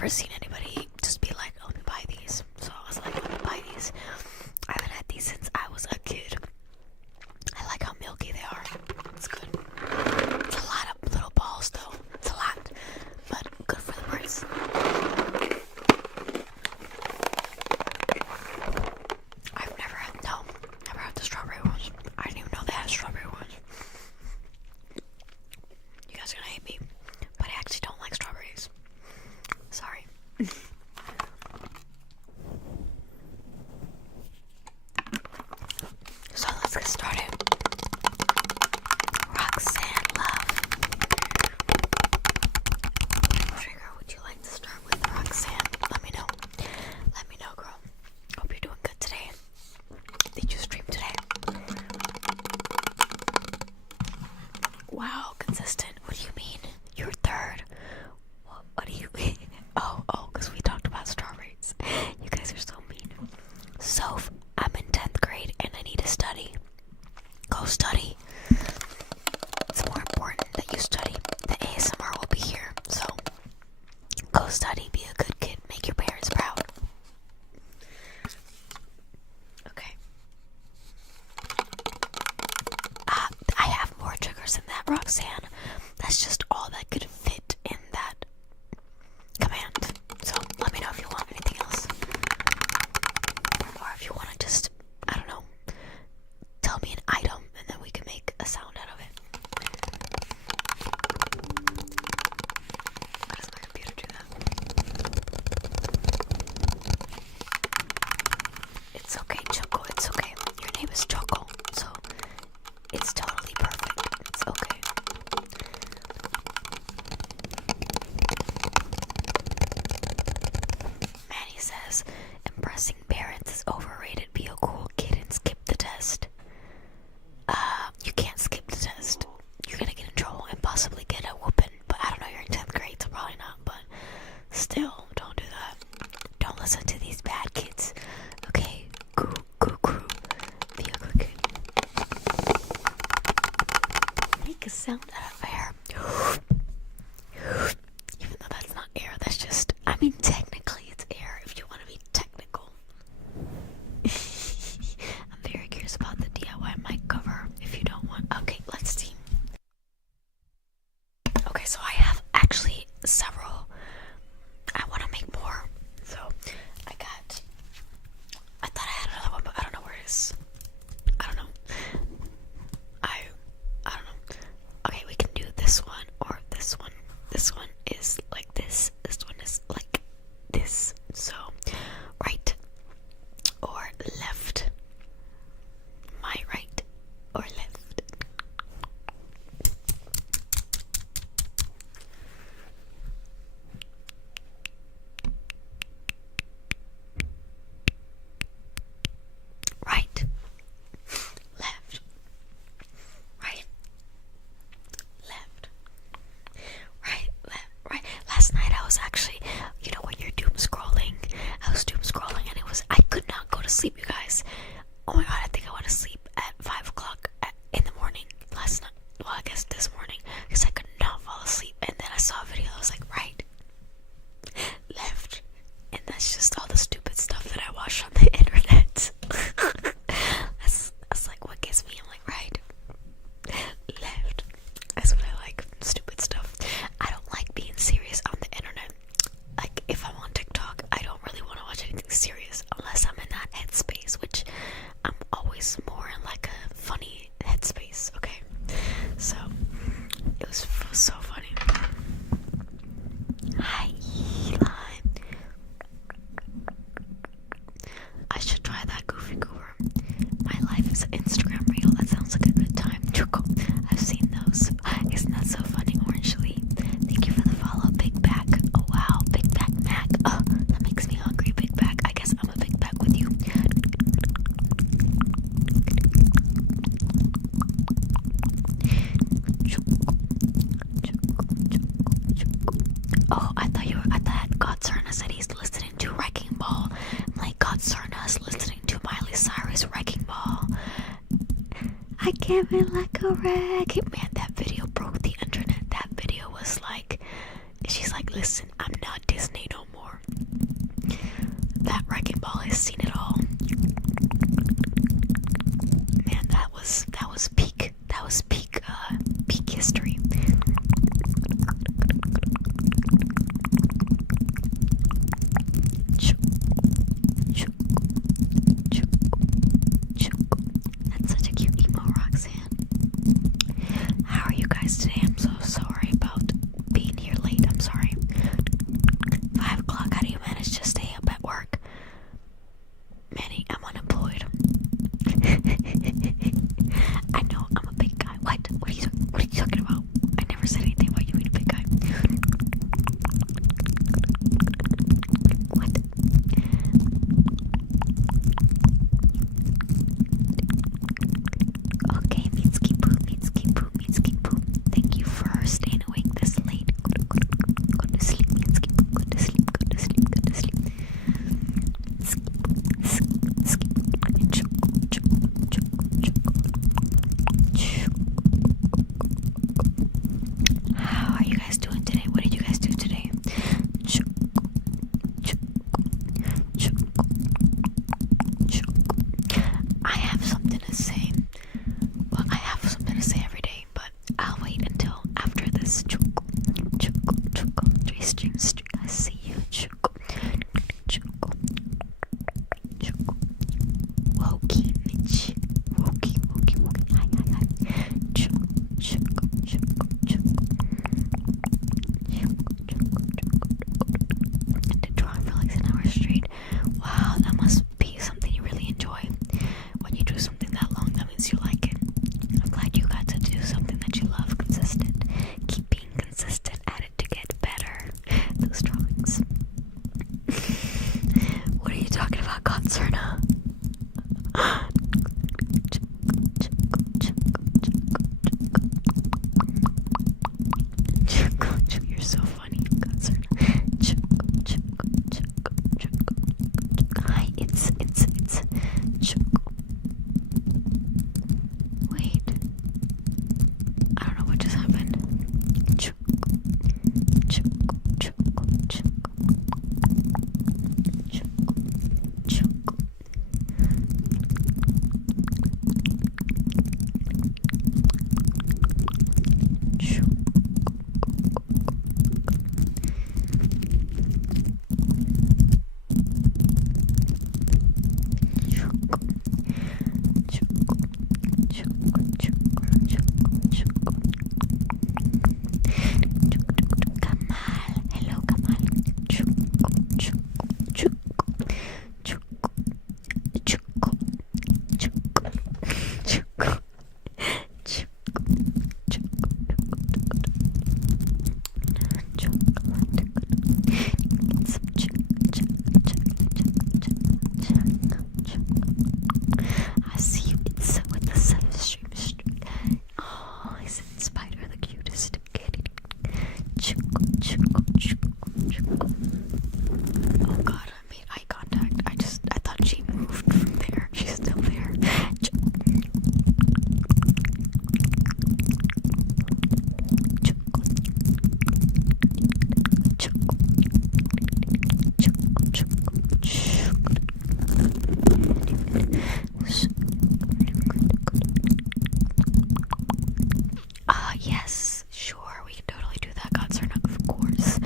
never seen anybody just be like, let me buy these. So I was like, let me buy these. I haven't had these since I was a kid. I like how milky they are. It's good. It's a lot of little balls though. It's a lot. But good for the price. Never had the strawberry ones. I didn't even know they had strawberry ones. You guys are gonna hate me, but I actually don't like strawberries. Sorry. So let's get started. Roxanne Love. Trigger, would you like to start with Roxanne? Let me know. Let me know, girl. Hope you're doing good today. Did you stream today? Wow, consistent. What do you mean? You're third. What do you mean? Oh, because we talked about strawberries. You guys are so mean. So, I'm in 10th grade and I need to study. Go study. It's more important that you study. The ASMR will be here. So, go study. Be a good kid. Make your parents proud. Okay. I have more triggers than that, Roxanne. That's just all that could fit in that command. So let me know if you want anything else. Or if you want to just, I don't know, tell me an item and then we can make a sound out of it. How does my computer do that? It's okay, Choco, it's okay. Your name is Choco, so it's totally perfect. It's okay. Manny says, impressing parents is overrated. Be a cool kid and skip the test. You can't skip the test. You're gonna get in trouble and possibly get a whooping. But I don't know, you're in 10th grade, so probably not. But still, don't do that. Don't listen to these bad kids. Okay? Goo. Be a good kid. Make a sound out of air. Even though that's not air, that's just, I mean, technically it's air if you want to be technical. I'm very curious about the DIY mic cover if you don't want. Okay, let's see. Okay, so I have actually several. I want to make more. So I thought I had another one, but I don't know where it is. I don't know. I don't know. Okay, we can do this one or this one. This one is like this. This one is like this. So, right or left. My right or left. Right. Left. Right. Left. Right. Last night I was actually, you know, when you're doom scrolling, I was doom scrolling and I could not go to sleep, you guys. Oh my god, I think I went to sleep at 5 o'clock in the morning last night. Well, I guess this morning, because I could not fall asleep. And then I saw a video, I was like, right, left. And that's just all the stupid stuff that I watch on the internet. that's like what gets me. I'm like, right, left. That's what I like. Stupid stuff. I don't like being serious on the internet. Like, if I'm on TikTok, I don't really want to watch anything serious unless I'm in that headspace, which I'm always more in like a funny headspace, okay? So, it was so funny. Hi, Eli. I should try that Goofy Goober. My life is an Instagram reel. That sounds like a good time. I've seen those. Isn't that so funny, Orange Lee? Thank you for the follow, Big Back. Oh wow, Big Back Mac. Oh, that makes me hungry, Big Back. I guess I'm a Big Back with you. Oh, I thought God Sarna said he's listening to Wrecking Ball. I'm like, God Sarna's listening to Miley Cyrus Wrecking Ball. I can't be like a wreck. Man, that video broke the internet. That video was like, she's like, listen, I'm not Disney no more. That wrecking ball has seen it all. Man, that was peak. That was peak history. That's such a cute emo, Roxanne. How are you guys today? I'm so sorry about being here late. I'm sorry. 5 o'clock, how do you manage to stay up at work? Manny, I'm unemployed. I know, I'm a big guy. What? What are you talking about? I never said anything about you being a big guy. What? Okay, Mitsuki Poo. Thank you for staying awake this late. Go to sleep, Mitsuki Poo. Go to sleep. How are you guys doing today? What did you guys do today? I have something to say. Well, I have something to say every day, but I'll wait until after this. I see you. Wokey, Mitch. Wokey. Hi. And to draw for like an hour straight. Wow, that must be something you really enjoy. When you do something that long, that means you like it. I'm glad you got to do something that you love, consistent. Keep being consistent at it to get better. Those drawings. What are you talking about, Concerna? You're so funny, Concerna. Hi, it's wait, I don't know what just happened. Yes, sure, we can totally do that, Godsarn, of course.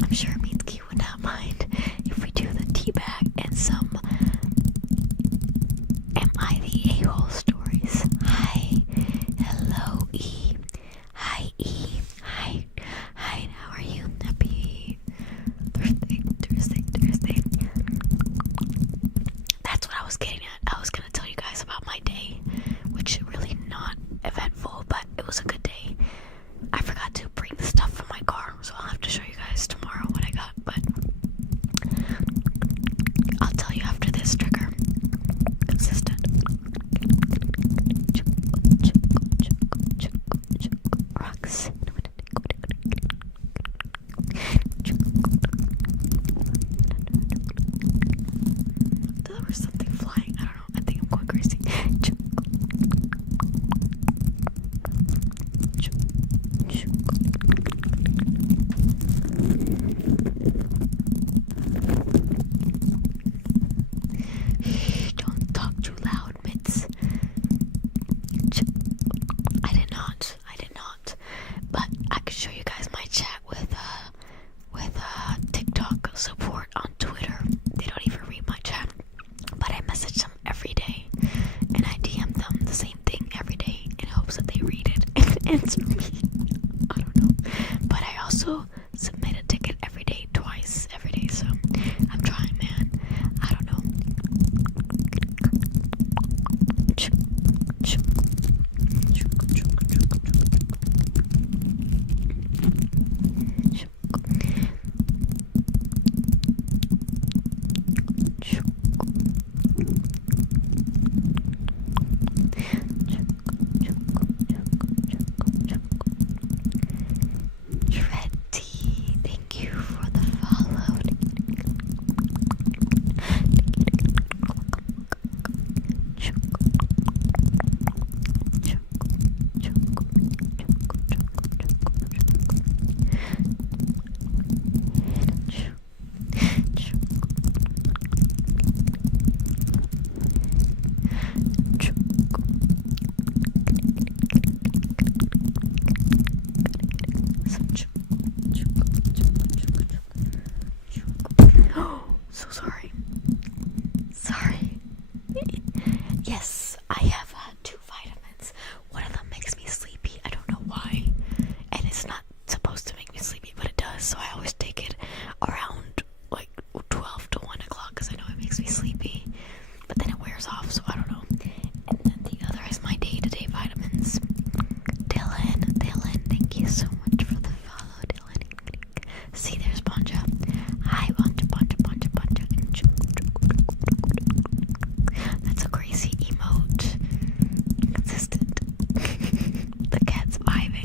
I'm sure Mitsuki would not mind if we do the teabag and some Am I the A-hole stories. Hi, hello E. Hi E. Hi, how are you? Happy Thursday. That's what I was getting at. I was gonna tell you guys about my day, which is really not eventful, but it was a good day. I forgot to bring the stuff from my car, so I'll have to show you guys tomorrow what I got, but I'll tell you after this trigger. Consistent. Rocks. There was something answer me. I don't know. But I also submit a ticket every day, twice every day, so I'm trying, man. I don't know. Thank you for the follow. So sorry. Sorry. Yes, I have 2 vitamins. One of them makes me sleepy. I don't know why. And it's not supposed to make me sleepy, but it does. So I always take it around like 12 to 1 o'clock because I know it makes me sleepy. But then it wears off, so I don't know. And then the other is my day-to-day vitamins. Dylan, thank you so much for the follow, Dylan. See, there's Bonja. Hi, Bonja. That's a crazy emote. Consistent. The cat's vibing.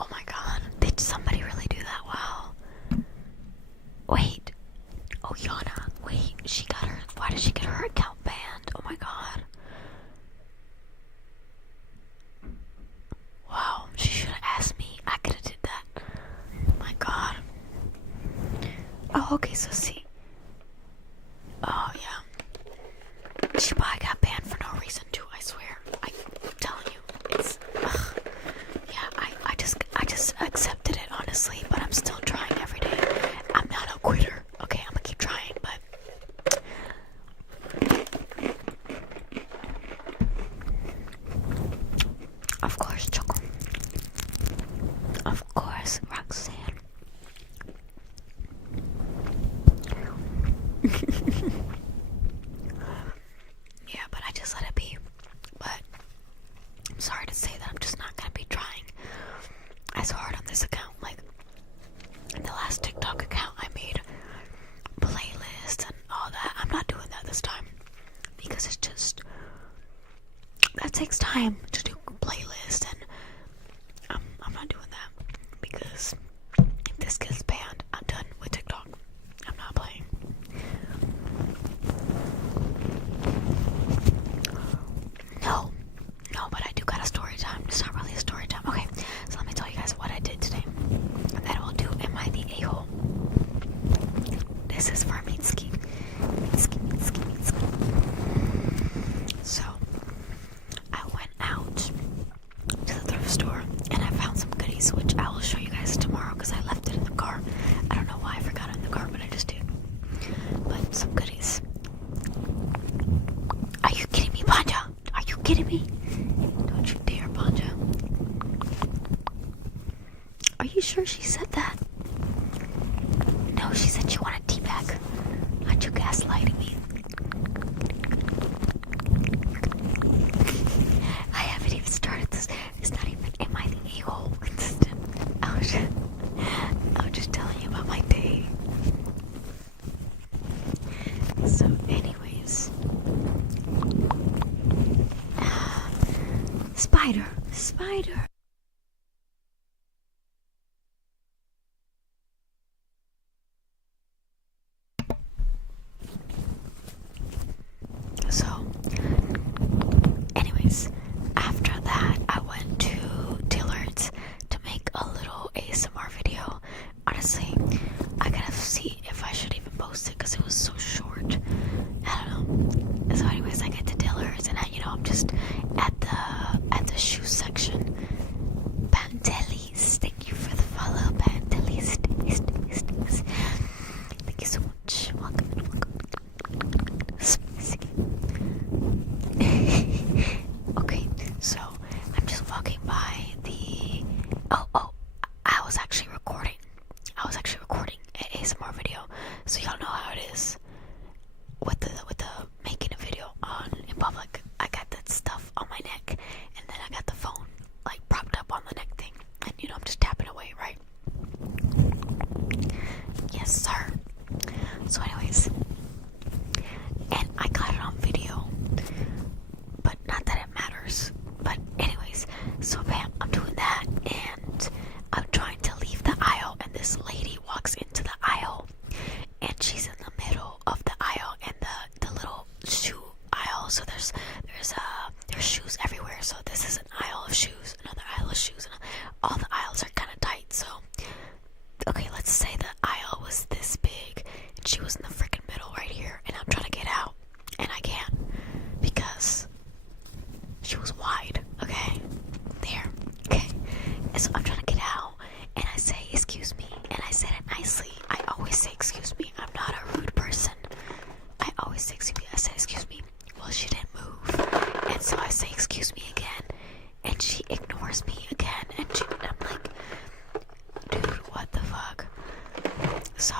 Oh my god, did somebody really do that? Wow. Wait. Oh, Yana. Wait, why did she get her account banned? Oh my god. Wow, she should have asked me. I could have did that. My god. Oh, okay, so see. Oh, yeah. She probably got banned for no reason too, I swear. I'm telling you. It's, ugh. Yeah, I just accepted it, honestly, but I'm still trying every day. I'm not a quitter. Okay, I'm gonna keep trying, but of course, Choco. Of course, Roxanne. Yeah, but I just let it be. But I'm sorry to say that I'm just not gonna be trying as hard on this account. Like in the last TikTok account, I made playlists and all that. I'm not doing that this time because it's just that takes time to do playlists, and I'm not doing that because if this gets banned, I'm done with TikTok. I'm not playing. No, but I do got a story time. It's not really a story time. Okay, so let me tell you guys what I did today. And then we'll do Am I the A-hole? sure she said that. No, she said she wanted teabag. Aren't you gaslighting me? I haven't even started this. It's not even, am I the a-hole consistent? I was just telling you about my day. So anyways. Spider. So, anyways, after that, I went to Dillard's to make a little ASMR video. Honestly, I gotta see if I should even post it because it was so short. I don't know. So, anyways, I get to Dillard's and I'm just at the shoe section. Pantelis, thank you for the follow, Pantelis. Thank you so much. Welcome. Okay, so I'm just walking by the. Oh, I was actually recording an ASMR video, so y'all know how it is with the making a video in public. I got that stuff on my neck, and then I got the phone like propped up on the neck thing, and I'm just tapping away, right? Yes, sir. So, anyways, and I got it on video, but not that it matters. But anyways, so bam, I'm doing that, and I'm trying to leave the aisle, and this lady walks into the aisle, and she's in the middle of the aisle, and the little shoe aisle. So there's shoes everywhere. So this is an aisle of shoes, another aisle of shoes, and all the aisles are kind of tight. So okay, let's say the aisle was this big, and she was in the freaking middle right here, and I'm trying to get out, and I can't because she was wide. Okay, there. Okay, and so I'm trying to get out, and I say excuse me, and I said it nicely. I always say excuse me. I'm not a rude person. I always say excuse me. I said excuse me. Well, she didn't move, and so I say excuse me again, and she ignores me again, and I'm like, dude, what the fuck? So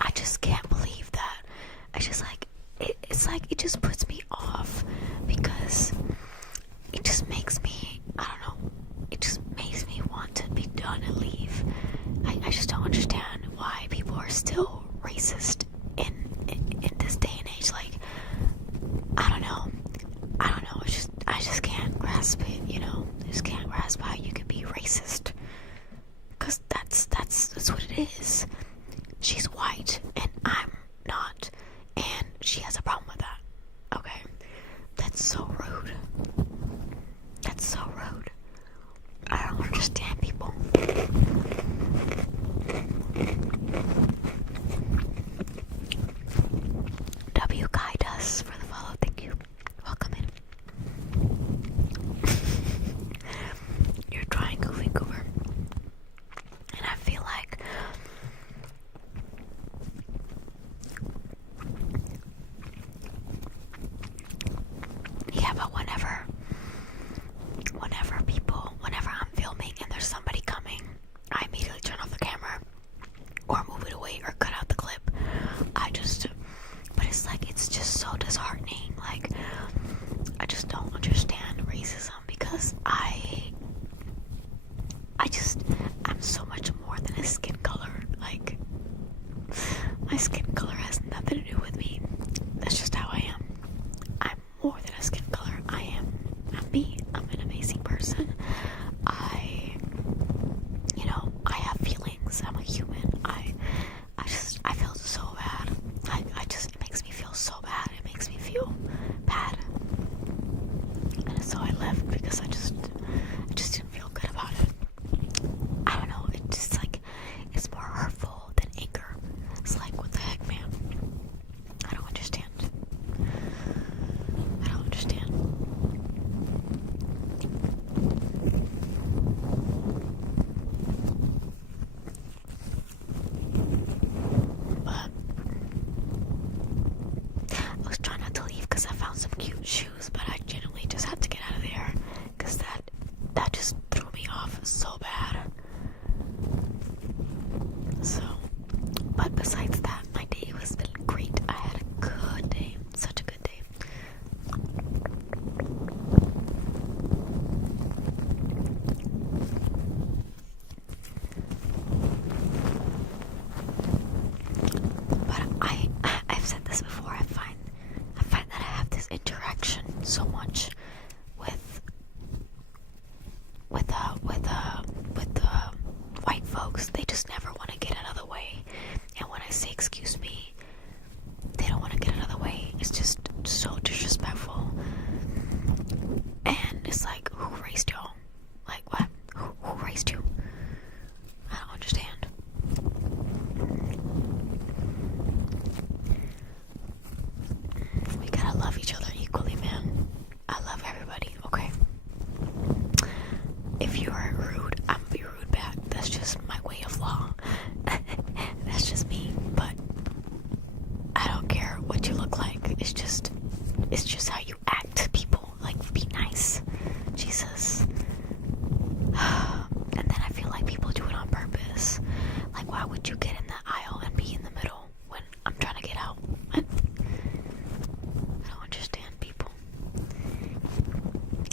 I just can't believe that. I just like it's like it just puts me off because it just makes me, I don't know, it just makes me want to be done and leave. I just don't understand why people are still racist in this day and age. Like, I don't know. I just can't grasp it, I just can't grasp how you can be racist. Cause that's what it is. She's white and I'm not, and she has a problem with that. Okay, that's so rude. That's so rude. I don't understand people. W guide us for the follow. Thank you. Welcome in. You're trying goofy goober. And I feel like but whenever I'm filming and there's somebody coming, I immediately turn off the camera or move it away or cut out the clip. But it's like, it's just so disheartening. Like, I just don't understand racism because I'm so much more than a skin color. Like, my skin color has nothing to do with me. That's just how I am. I'm more than a skin color. I'm me. I'm an amazing person. I have feelings. I'm a human. I feel so bad. It makes me feel so bad. It makes me feel bad. And so I left because I just didn't feel good about it. I don't know. It's just like, it's more hurtful than anger. It's like, what the heck, man? I don't understand. But I was trying not to leave because I found some cute shoes, but I genuinely just had to get out of there because that just threw me off so bad. with white folks, they just never want to get out of the way. And when I say excuse me, they don't want to get out of the way. It's just so disrespectful. And it's like, who raised y'all? Like, what? Who raised you? I don't understand. We gotta love each other equally, man. I love everybody, okay? If you are rude, I'm gonna be rude back. That's just my way of law. That's just me. But I don't care what you look like. It's just how you act to people. Like, be nice. Jesus. And then I feel like people do it on purpose. Like, why would you get in the aisle and be in the middle when I'm trying to get out? I don't understand people.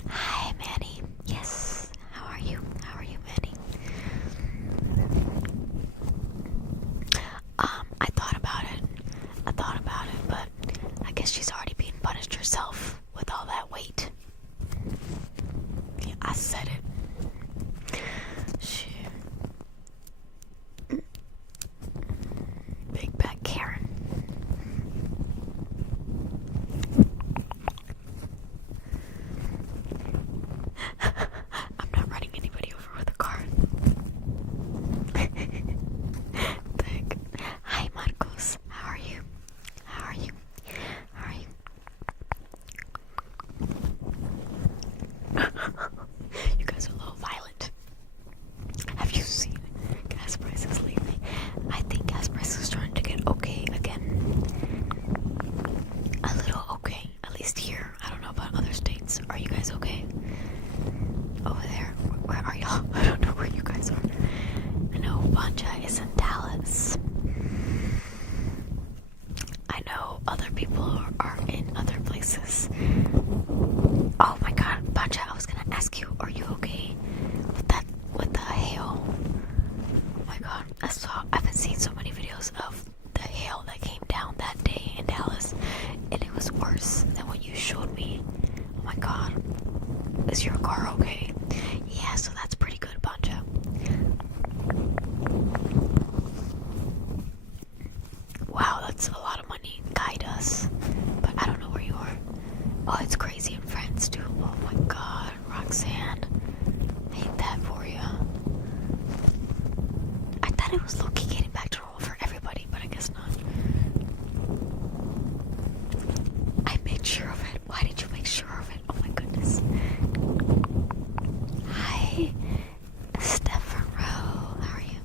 Hi, Manny. Yes. How are you? How are you, Manny? I thought about it, but I guess she's already being punished herself with all that weight. Yeah, I said it. Shit. Big back Karen. I'm not running anybody over with a car. Hi, Marcos. How are you? How are you? How are you? You guys are a little violent. Have you seen gas prices lately? I think gas prices are starting to get okay again. A little okay, at least here. I don't know about other states. Are you guys okay? Over there? Where are y'all? I don't know where you guys are. I know Banja is in Dallas. I know other people are in other places. Oh my god, Banja, I was gonna ask you, are you okay with the hail? Oh my god, I haven't seen so many videos of the hail that came down that day in Dallas, and it was worse than what you showed me. Oh my god, is your car okay? Yeah, so that's pretty good, Banja. Wow, that's a lot of money. Guide us. But I don't know where you are. Oh, it's crazy in France too. Oh my god, Roxanne. I hate that for you. I thought it was low-key getting back to normal for everybody, but I guess not. I made sure of it. Why did you make sure of it? Oh my goodness. Hi, Stefan Rowe. How are you?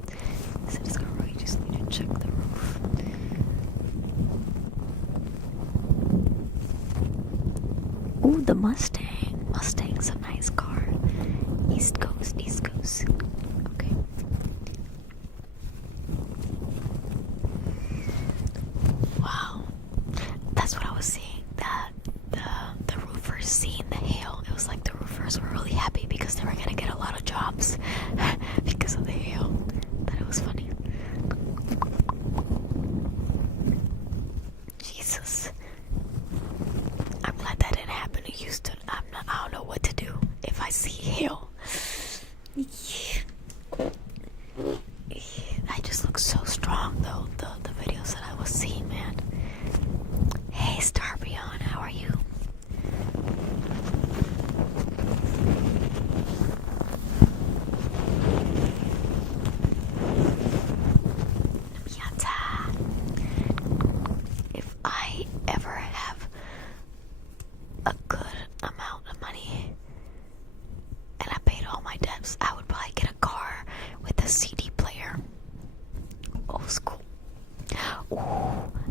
So just go, you just need to check the roof. Ooh, the Mustang. Mustang's a nice car. East Coast, East Coast. Okay. Wow. That's what I was seeing. That the roofers seeing the hail. It was like the roofers were really happy because they were gonna get a lot of jobs because of the hail. But it was funny. Jesus. I'm glad that didn't happen in Houston. I don't know what to do if I see hail. I just look so strong though, the videos that I was seeing, man. Hey, Starbion, how are you? Yata. If I ever have a good amount of money and I paid all my debts, I would probably get a car with a CD player. Old school. Ooh,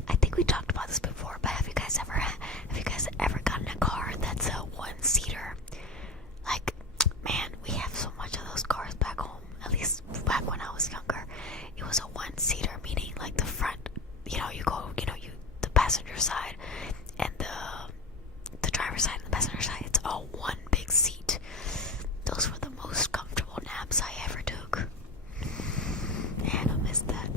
I think we talked about this before, but have you guys ever gotten a car that's a one-seater? Like, man, we have so much of those cars back home. At least back when I was younger, it was a one-seater, meaning like the front, the passenger side and the driver's side and the passenger side, it's all one big seat. Those were the most comfortable naps I ever took. Man, I miss that.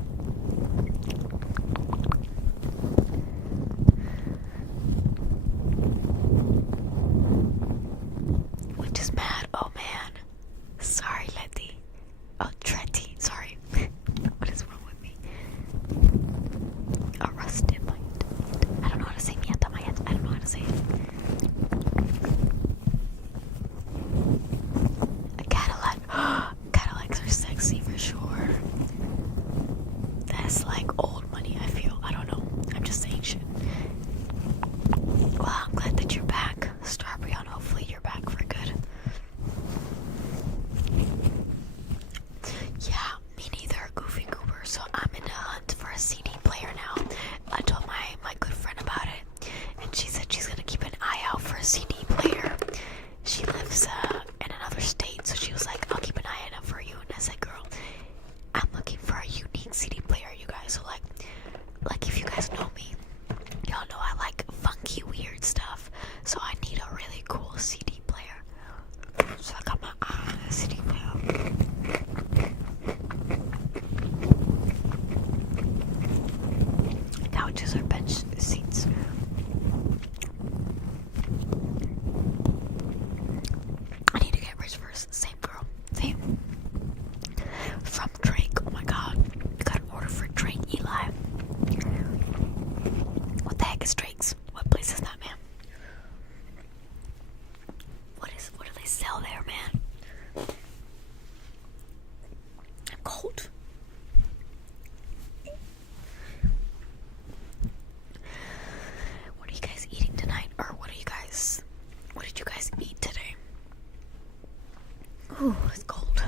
Ooh, it's cold.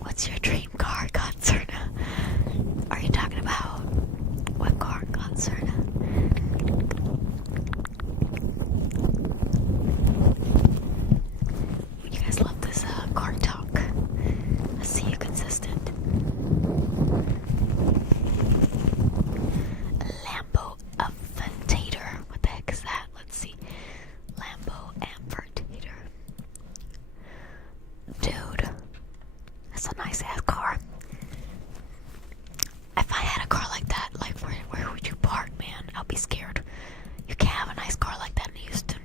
What's your dream car, Concerna? Are you talking about what car, Concerna? You guys love this car talk. I see you consistent. Lambo Aventator. What the heck is that? Let's see. Lambo Aventator. Dude, that's a nice ass car. If I had a car like that, like where would you park, man? I'll be scared. You can't have a nice car like that in Houston.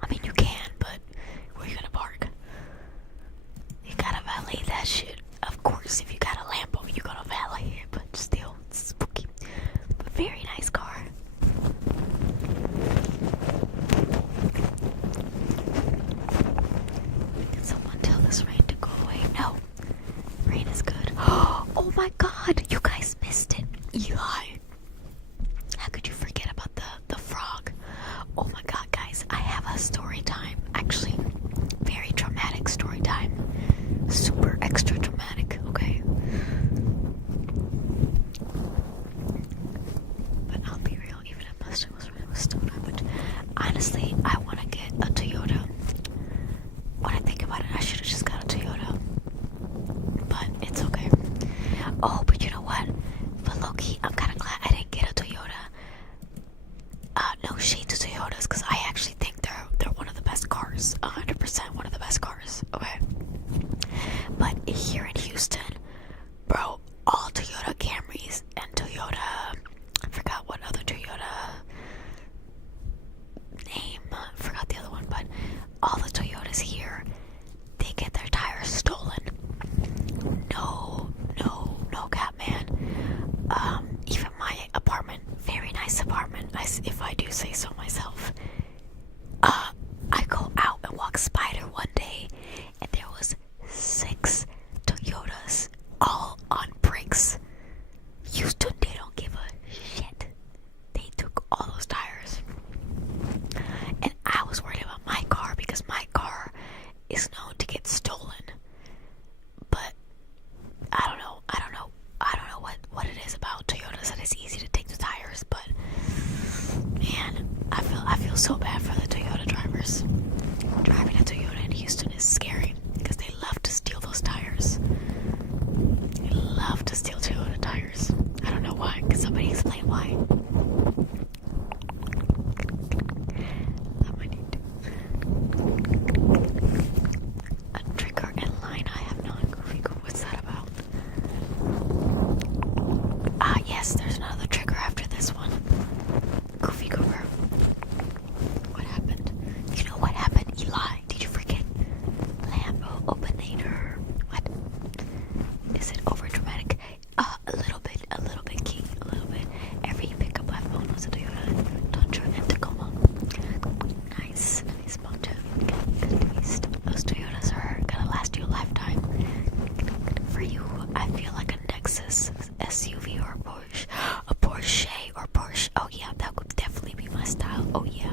I mean, you can, but where are you gonna park? You gotta valet that shit. Of course, if you got a Lambo, you're gonna valet it, but still, it's spooky. But very nice car. Can someone tell this rain to go away? No. Rain is good. Oh my god, you guys missed it. Eli. How could you forget about the frog? Oh my god, guys, I have a story time. Actually, very dramatic story time. Super extra dramatic, okay? But I'll be real, even if Mustang was still time. But honestly, I want to get a Toyota. When I think about it, I should have just got a Toyota. But it's okay. Oh, but you know what? But low-key, I'm kind of glad I didn't get a Toyota. No shade to Toyotas, because I actually think they're one of the best cars. 100% one of the best cars. Okay. But here in Houston, bro, all Toyota Camrys and Toyota, I forgot what other Toyota name, I forgot the other one, but all the Toyotas here, they get their tires stolen. No cap, man. Even my apartment, very nice apartment, if I do say so myself. I go out and walk Spider one day, and there was 6 Toyotas, all on brakes. Houston, they don't give a shit. They took all those tires. And I was worried about my car, because my car is known to get stolen. But I don't know what it is about Toyotas that it's easy to take the tires, but man, I feel so bad for the Toyota drivers. Driving a Toyota in Houston is scary, because they love to steal those tires. They love to steal Toyota tires. I don't know why. Can somebody explain why? I might need a trigger and line I have not. Goofy, what's that about? Yes, there's another trigger after this one. Goofy Goober. What happened? You know what happened, Eli? Did you forget? Lambo Openator. What? Is it over dramatic? A little bit, King. A little bit. Every pickup I've owned was a Toyota Tundra and Tacoma. Nice mountain. Good taste. Those Toyotas are gonna last you a lifetime. For you, I feel like a Nexus SUV or a Porsche or Porsche. Oh yeah, that would definitely be my style. Oh yeah.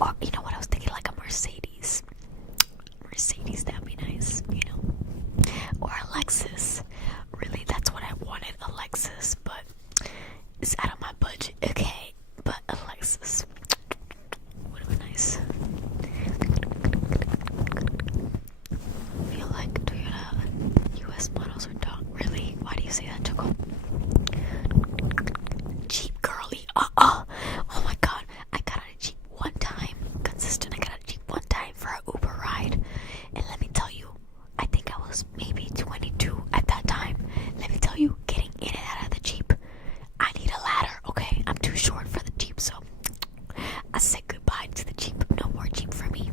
Or you know what I was thinking, like a Mercedes. That'd be nice, you know. Or a Lexus. Really, that's what I wanted, a Lexus, but it's out of my budget. Okay, but a Lexus would have been nice. I feel like Toyota US models are dog. Really? Why do you say that, Choco? Jeep girly. Oh my god. I got on a Jeep one time. Consistent. I got on a Jeep one time for an Uber ride. And let me tell you, I think I was maybe 22 at that time. Let me tell you, getting in and out of the Jeep, I need a ladder, okay? I'm too short for the Jeep, so I said goodbye to the Jeep. No more Jeep for me.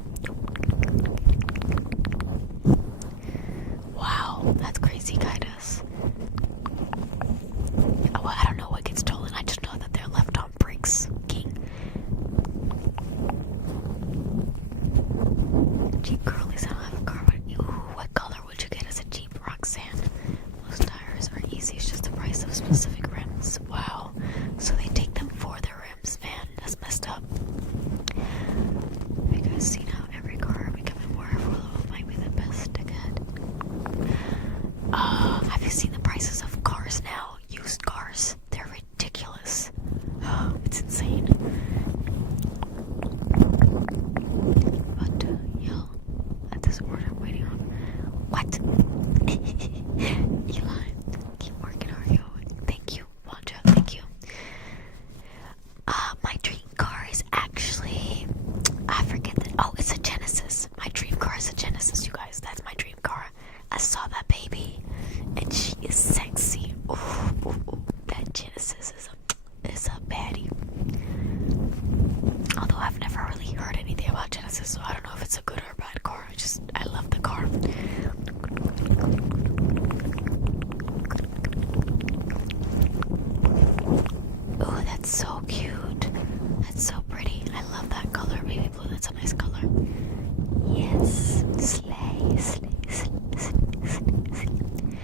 Wow, that's crazy, guys. Oh, I don't know what gets stolen. I just know that they're left on brakes. King. Jeep girlies, I don't have a car. Ooh, what color would you get as a Jeep, Roxanne? Most tires are easy. It's just the price of specific That's so cute. That's so pretty. I love that color. Baby blue, that's a nice color. Yes. Slay, slay, slay, slay, slay, slay.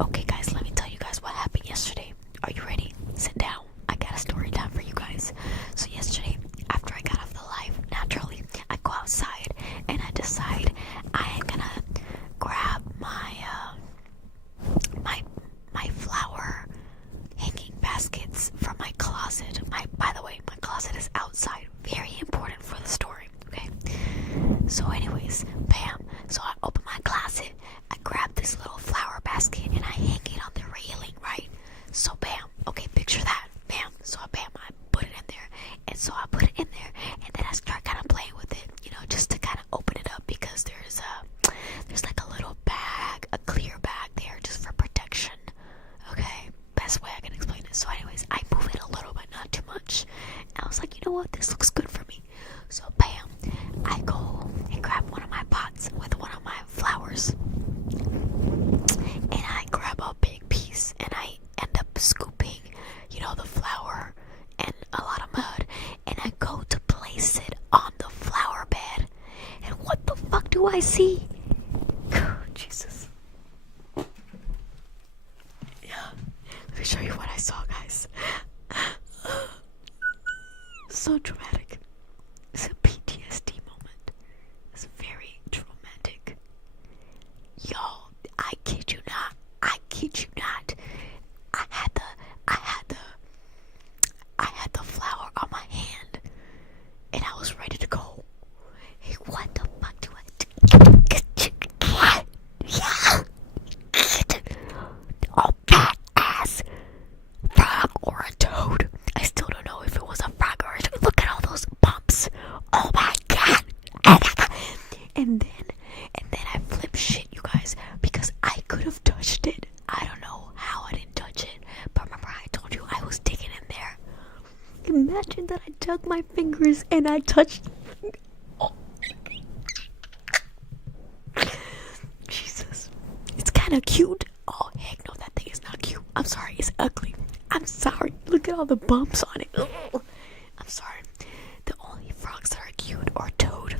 Okay, guys, let me tell you guys what happened yesterday. Are you ready? Sit down. I got a story time for you guys. So yesterday, after I got off the live, naturally, I go outside and I decide I am gonna grab my flower hanging baskets from my closet. By the way, my closet is outside. Very important for the story. Okay. So, anyways, bam. So I open my closet. I grab this little flower basket and I hang it on the railing, right? So bam. Okay, picture that. Bam. So bam, I put it in there. And so I put it in there and then I start kind of playing with it, just to kind of open it up because there's like a little bag, a clear bag there just for protection. Okay, best way I can explain it. So anyways, I move it a little but not too much. And I was like, you know what, this looks good for me. So bam, I go and grab one of my pots with one of my flowers. And I grab a big piece and I end up scooping, the flower and a lot of mud. And I go to place it on the flower bed. And what the fuck do I see? Jesus. Yeah. Let me show you what I saw, guys. So dramatic. It's a PTSD moment. It's very dramatic. Yo, I kid you not. I kid you not. I had the flower on my hand and I was ready to go. Hey, what the fuck do I yeah. Oh, fat ass frog or a toad. I still don't know if it was a frog or a toad. Look at all those bumps. Oh my god. And then I flip shit, you guys, because I could have touched it. I don't know how I didn't touch it, but remember I told you I was digging in there. Imagine that I dug my fingers and I touched. Oh. Jesus. It's kind of cute. Oh, heck no, that thing is not cute. I'm sorry, it's ugly. I'm sorry. Look at all the bumps on it. Ugh. I'm sorry. The only frogs that are cute or toad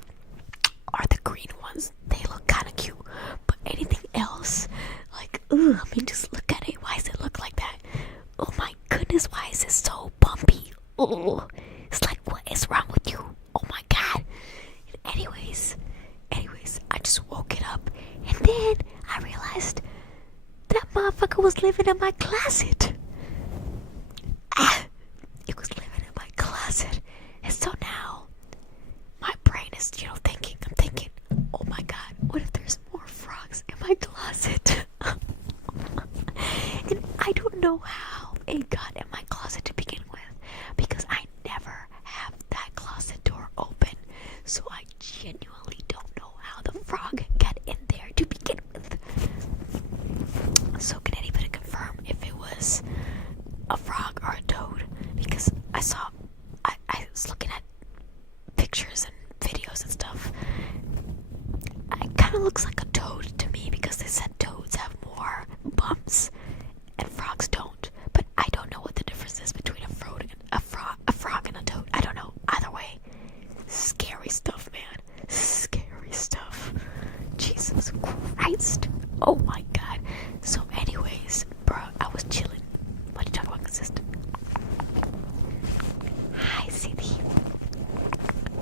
are the green ones. They look kind of cute. But anything else, like, ugh, just look at it. Why does it look like that? Oh my goodness, why is it so bumpy? Oh, it's like, what is wrong with you? Oh my god. Anyways, I just woke it up and then I realized that motherfucker was living in my closet. It was living in my closet. And so now my brain is, thinking, I'm thinking, oh my god, what if there's more frogs in my closet? And I don't know how it got in my closet to begin with, because I never have that closet door open. So I genuinely don't know how the frog got in there to begin with. So can anybody confirm if it was a frog or a toad? Because I was looking at pictures and videos and stuff. It kind of looks like a toad to me because they said toads have more bumps and frogs don't. But I don't know what the difference is between a frog and a toad. I don't know. Either way, scary stuff, man. Scary stuff. Jesus Christ. Oh my god. So anyways, bro, I was chilling. What are you talking about, consistent? Hi, CD.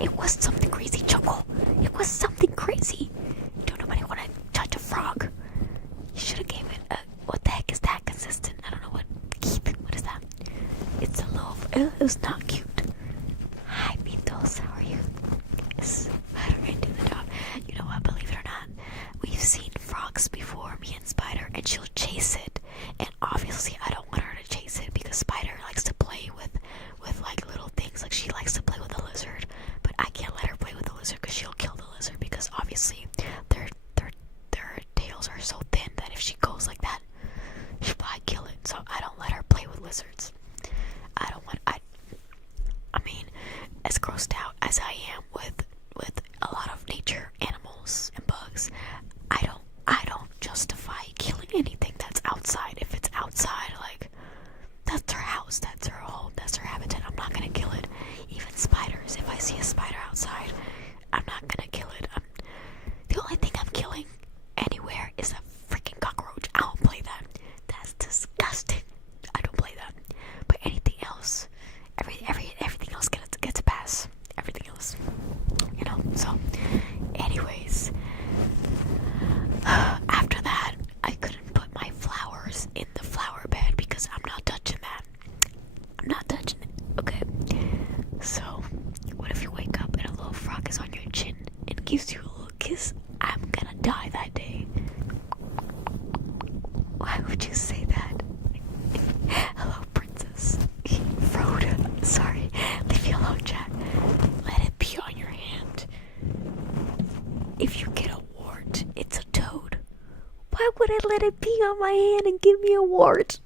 It was something crazy, Choco. It was something crazy. Don't nobody want to touch a frog. You should have gave it a, what the heck is that, consistent? I don't know what is that? It's a little, it was not cute. Hi, Mitos, how are you? Yes, how do I do the job? You know what, believe it or not, we've seen frogs before, me and Spider, and she'll chase it. And obviously I don't want her to chase it because Spider likes to play with like little things. Like she likes to play with a lizard, but I can't let her play with the lizard because she'll kill the lizard, because obviously their tails are so thin that if she goes like that, she'll probably kill it. So I don't let her play with lizards. I mean, as grossed out as I am with a lot of nature animals and bugs, I don't justify killing anything that's outside. If it's outside, like, that's their house, that's their home, that's their habitat. let it pee on my hand and give me a wart.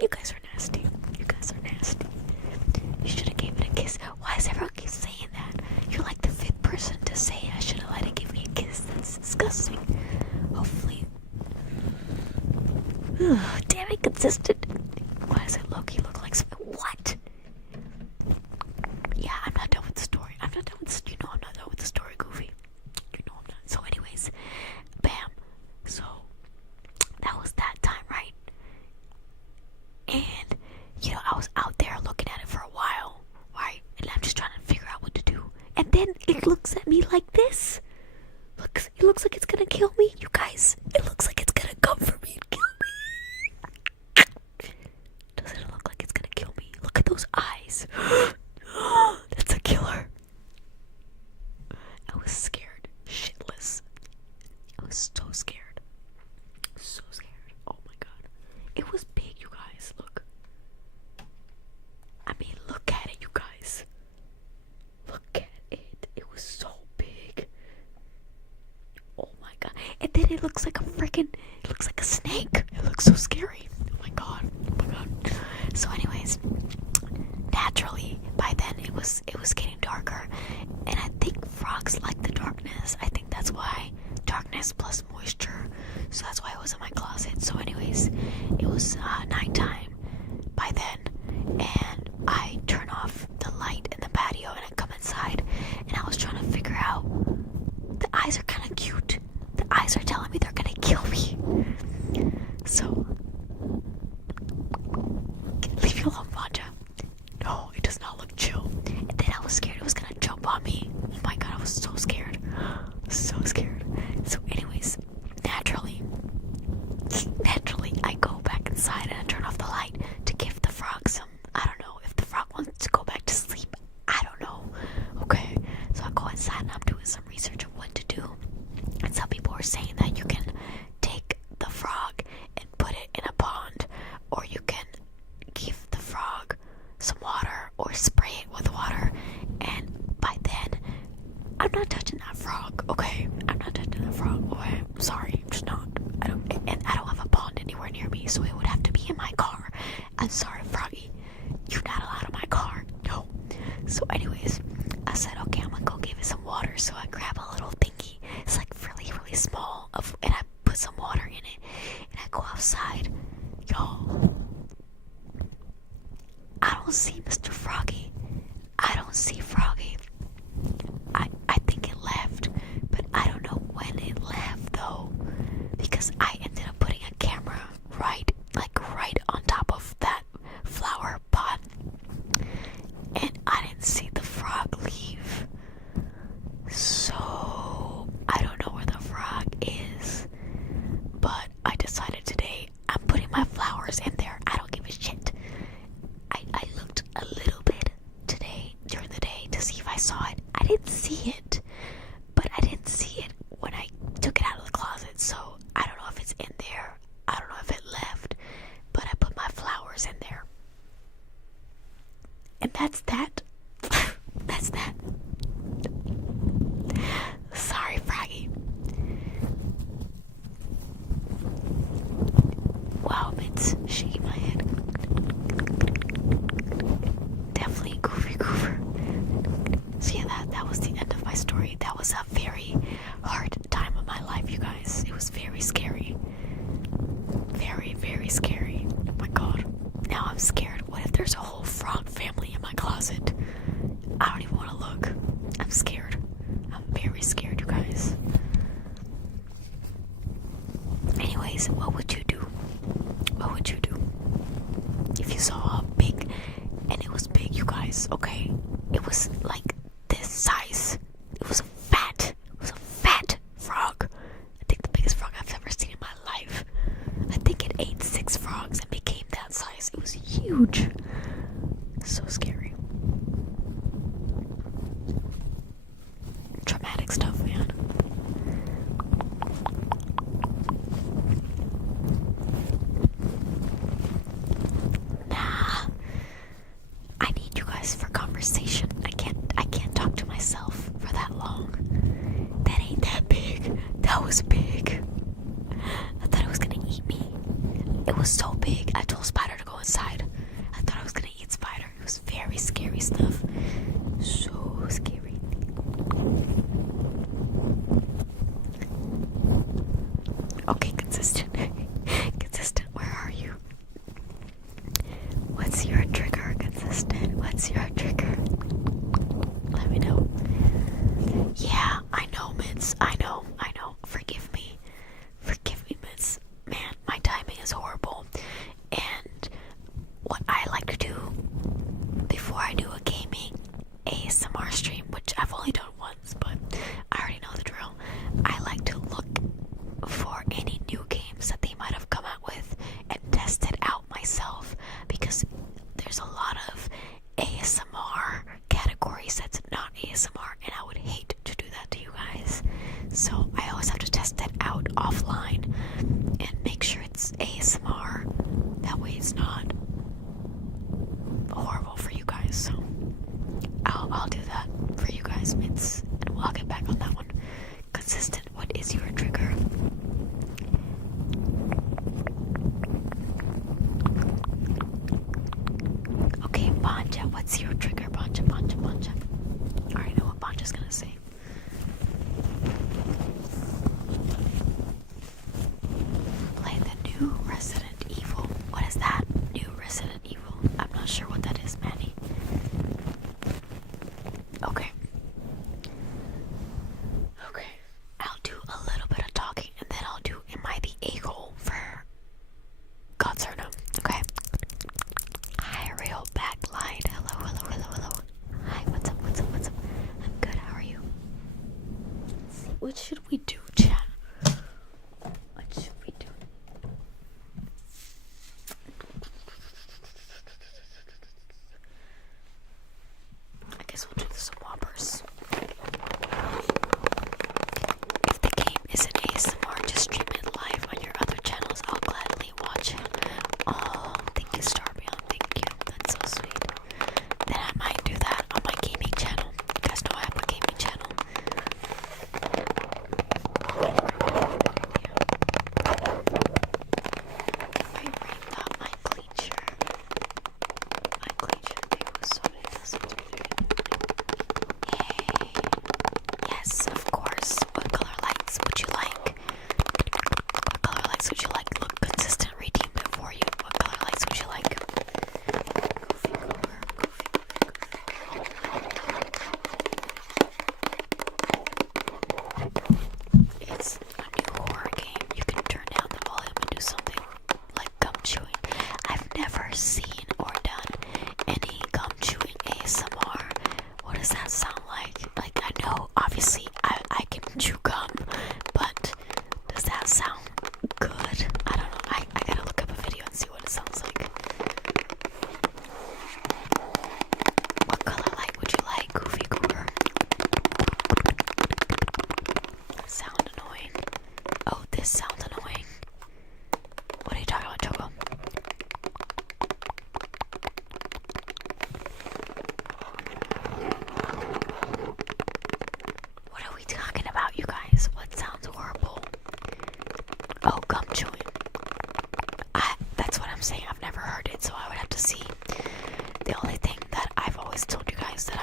You guys are nasty. You guys are nasty. You should have gave it a kiss. Why does everyone keep saying that? You're like the 5th person to say I should have let it give me a kiss. That's disgusting. Hopefully. Damn it, consistent. Why does it look like what? Yeah, I'm not done with the story. I'm not done with you know I'm not done with the story, Goofy. You know I'm not. So anyways, bam. So that was that time, right? And you know, I was out there looking at it for a while, right? And I'm just trying to figure out what to do. And then it looks at me like this. It looks like it's gonna kill me, you guys. It looks like it's gonna come for me and kill me. Doesn't it look like it's gonna kill me? Look at those eyes. That's a killer. I was scared shitless. I was so scared. So scared. Oh my god. It was big, you guys. Look. I mean, look at it, you guys. Look at it. It was so big. Oh my god. And then it looks like it looks like a snake. It looks so scary. Oh my god. Oh my god. So anyways, naturally, by then it was getting darker. And I think frogs like the darkness. I think that's why. Darkness plus moisture. So that's why I was in my closet. So anyways, it was nighttime by then. And I turn off the light in the patio and I come inside. And I was trying to figure out. The eyes are kind of cute. The eyes are telling me they're gonna kill me. So, leave me alone, Vanja. No, it does not look chill. And then I was scared it was gonna jump on me. Oh my god, I was so scared. So scared. So anyways, naturally, I go back inside and I turn off the light to give the frog some, I don't know, if the frog wants to go back to sleep. I don't know. Okay, so I go inside and I'm doing some research of what to do. And some people are saying that you can take the frog and put it in a pond, or you can give the frog some water or spray it with water, and by then I'm not touching that frog. Okay, I'm not touching that frog. Okay, I'm sorry, I'm just not. I don't have a pond anywhere near me, so it would have to be in my car. I'm sorry, Froggy, you're not allowed in my car. No. So anyways, I said, okay, I'm gonna go give it some water. So I grab a little thingy. It's like really, really small, and I put some water in it, and I go outside. Y'all, I don't see Mr. Froggy. I don't see Froggy. I think it left, but I don't know when it left though, because I ended up putting a camera right on top of that flower pot, and I didn't see the frog leave. So I don't know where the frog is, but I decided today I'm putting my flowers in there. I don't give a shit. I looked a little bit today during the day to see if I saw it. I didn't see it, but I didn't see it when I took it out of the closet, so I don't know if it's in there. I don't know if it left, but I put my flowers in there. And that's that. That's that. Sorry, Froggy. Wow, it's shaking my head. Definitely Goofy Groover. So yeah, that was the end of my story. That was a very hard time of my life, you guys. It was very scary. Very, very scary. Oh my god. Now I'm scared. What if there's a whole frog family in my closet? I don't even want to look. I'm scared. I'm very scared, you guys. Anyways, what would you do? What would you do if you saw a big, and it was big, you guys, okay? It was like this size. It was a fat frog. I think the biggest frog I've ever seen in my life. I think it ate 6 frogs and became that size. It was huge. So scary. Traumatic stuff, man. Nah. I need you guys for conversation. I can't talk to myself for that long. That ain't that big. That was big. I thought it was gonna eat What's your trigger, consistent? What's your trigger? Let me know. Yeah, I know, Mitz. I know. Forgive me. Forgive me, Mitz. Man, my timing is horrible. And what I like to do before I do a gaming ASMR stream, which I've only done once, but I already know the drill. I like to look for any new games that they might have come out with and test it out myself, because there's a lot of ASMR categories that's not ASMR, and I would hate to do that to you guys. So I always have to test it out offline and make sure it's ASMR. That way it's not horrible for you guys. So I'll do that for you guys, Mitz, and I'll get back on that one. Consistent, what is your trigger? Okay, Banja, what's your trigger? Banja. I already know what Banja's gonna say. Play the new Resident Evil. What is that? New Resident Evil? I'm not sure what that is, Manny. Okay. I'll do a little bit of talking, and then I'll do Am I the A-hole for God's Surname. Okay. Hi, real backlight. Hello. Hi, what's up? I'm good, how are you? Let's see, what should we do, chat? What should we do? I guess we'll do some whoppers. If the game isn't ASMR, just stream it live on your other channels. I'll gladly watch it. Oh, thank you, Starbion. Thank you. That's so sweet. Then I might do that on my gaming channel. You guys know I have a gaming channel. My brain thought my clean shirt thing was so fantastic. Yay. Yes, of course. What color lights would you like? What color lights would you like? Look, consistent, redeemed it for you. What color lights would you like? It's a new horror game. You can turn down the volume and do something like gum chewing. I've never seen or done any gum chewing ASMR. What does that sound like? Like, I know, obviously, I can chew gum, but does that sound good? I don't know. I gotta look up a video and see what it sounds like. What color light would you like, Goofy Goober? Sound annoying. Oh, this sounds annoying. What are you talking about, Choco? What are we talking about, you guys? What sounds horrible? Oh, gum chewing. That's what I'm saying. I've never heard it, so I would have to see. The only thing that I've always told you guys that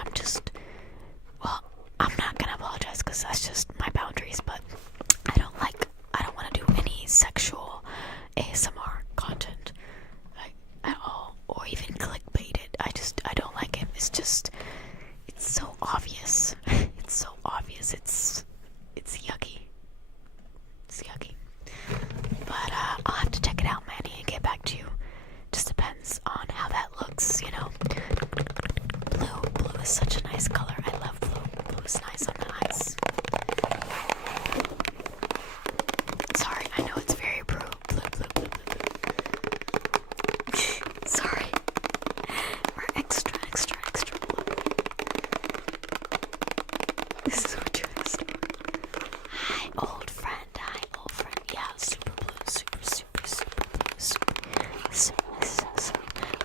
well, I'm not gonna apologize because that's just my boundaries, but I don't want to do any sexual ASMR content, like, at all, or even clickbaited. I don't like it. It's so obvious. It's so obvious. It's yucky. It's yucky. But I'll have to check it out, Manny, and get back to you. Just depends on how that looks, you know. Blue is such a nice color. I love blue. Blue is nice on the eyes. Sorry, I know it's very blue. Sorry. We're extra blue. This is what you're listening. Hi, old friend. Yeah, super blue. Super blue.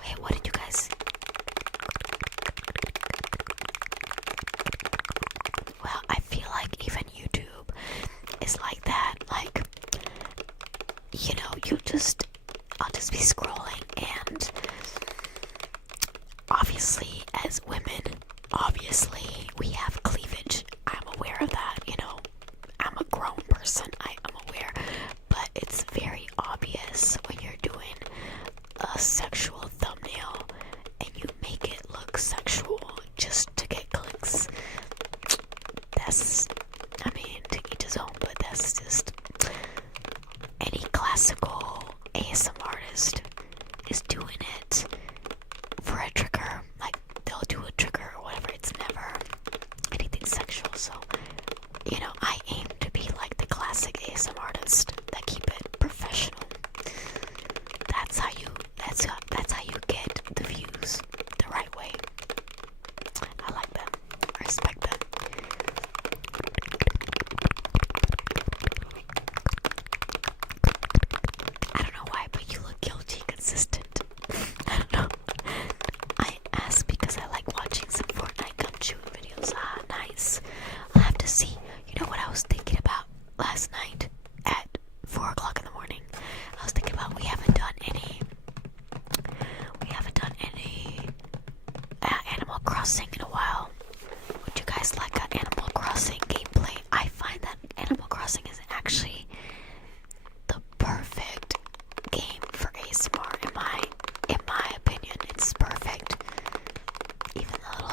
Wait, what did you guys... Well, I feel like even YouTube is like that. Like, you know, I'll just be scrolling, and obviously, as women, we have cleavage. I'm aware of that, you know. I'm a grown person. I'm aware. But it's very obvious when you're doing a sexual thumbnail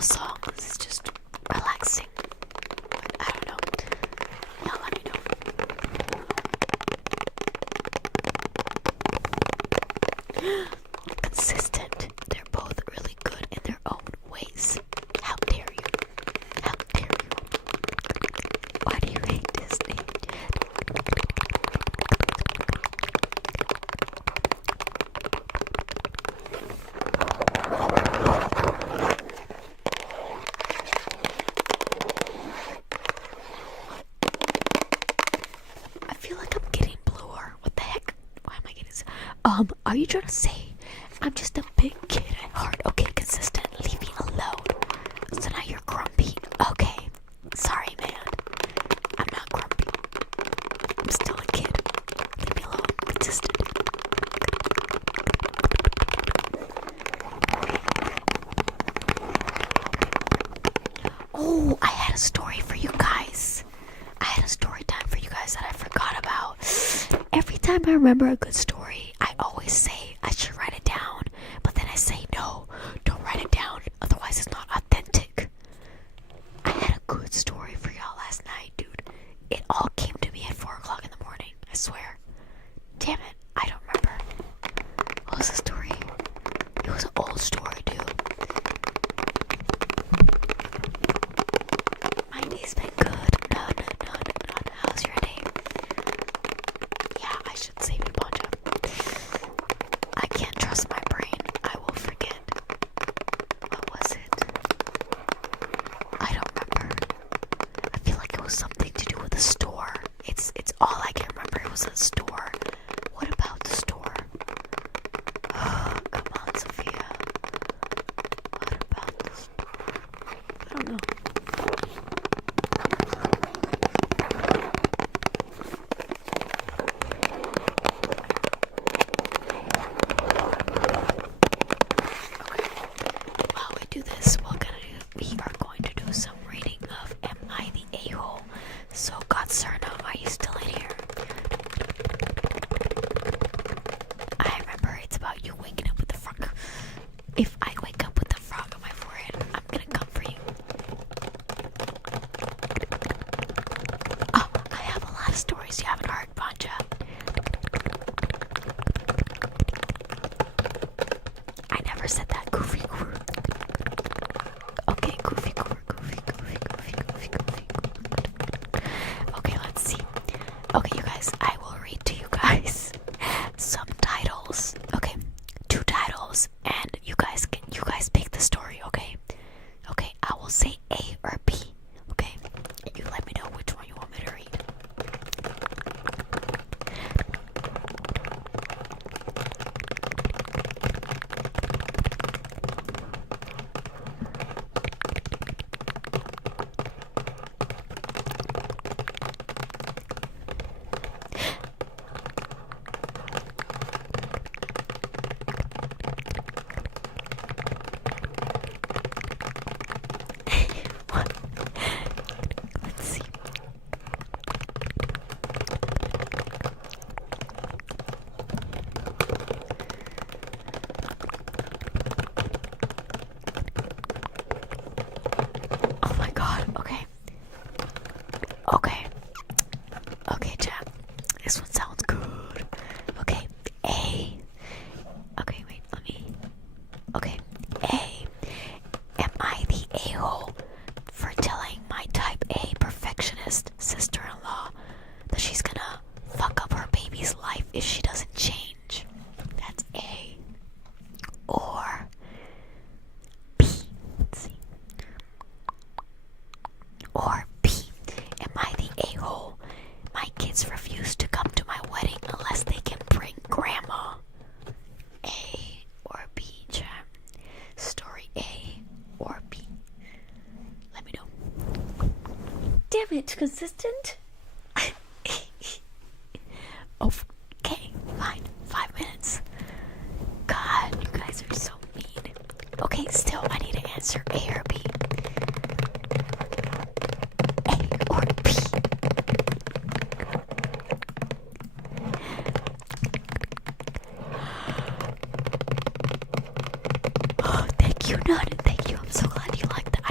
song. This is just relaxing. I don't know. Y'all let me know. Consistent. They're both really good in their own ways. How dare you? How dare you? Why do you hate Disney? I feel like I'm getting bluer. What the heck? Why am I getting this? Are you trying to say I'm just a big kid at heart? Okay, consistent. Leave me alone. So now you're grumpy. Okay. Sorry, man. I'm not grumpy. I'm still a kid. Leave me alone. Consistent. Oh, I had a story for you guys. I had a story time for you guys that I forgot about. Every time I remember a good story, I always say I should write it down. But then I say no, don't write it down. Otherwise it's not authentic. I had a good story for y'all last night, dude. It all came to me at 4 o'clock in the morning. I swear. Damn it, I don't remember. What was the story? It was an old story, dude. My day's been good. No. How's your day? Yeah, I should save you, Poncho. I can't trust my brain. I will forget. What was it? I don't remember. I feel like it was something to do with a store. It's all I can remember. It was a store. What about the store? Oh, come on, Sophia. What about the store? I don't know. While we do this, we are going to do some reading of Am I the A-hole? So, Godserna, are you still in here? I remember it's about you waking up with the frog. If I wake up with the frog on my forehead, I'm gonna come for you. Oh, I have a lot of stories you haven't heard, Banja. I never said that. Goofy. Okay, goofy. Okay, let's see. Okay, you guys, I will read to you guys some titles. Okay, 2 titles, and you guys pick the story. Okay, I will say A or B. Okay, you let me know which one you want me to read. Let's see. Oh my god, okay. Okay, chat. This one sounds good. Okay, A. Okay, wait, Okay, A. Am I the a-hole for telling my type A perfectionist sister-in-law that she's gonna fuck up her baby's life if she doesn't change? That's A. Or B. Let's see. Or B. Am I the a-hole? My kids refuse to come to my wedding unless they can bring grandma. A or B, chat. Story A or B. Let me know. Damn it, consistent. Okay, fine. 5 minutes. God, you guys are so mean. Okay, still, I need to answer A or B. A or B. Oh, thank you, Nun. Thank you. I'm so glad you like that.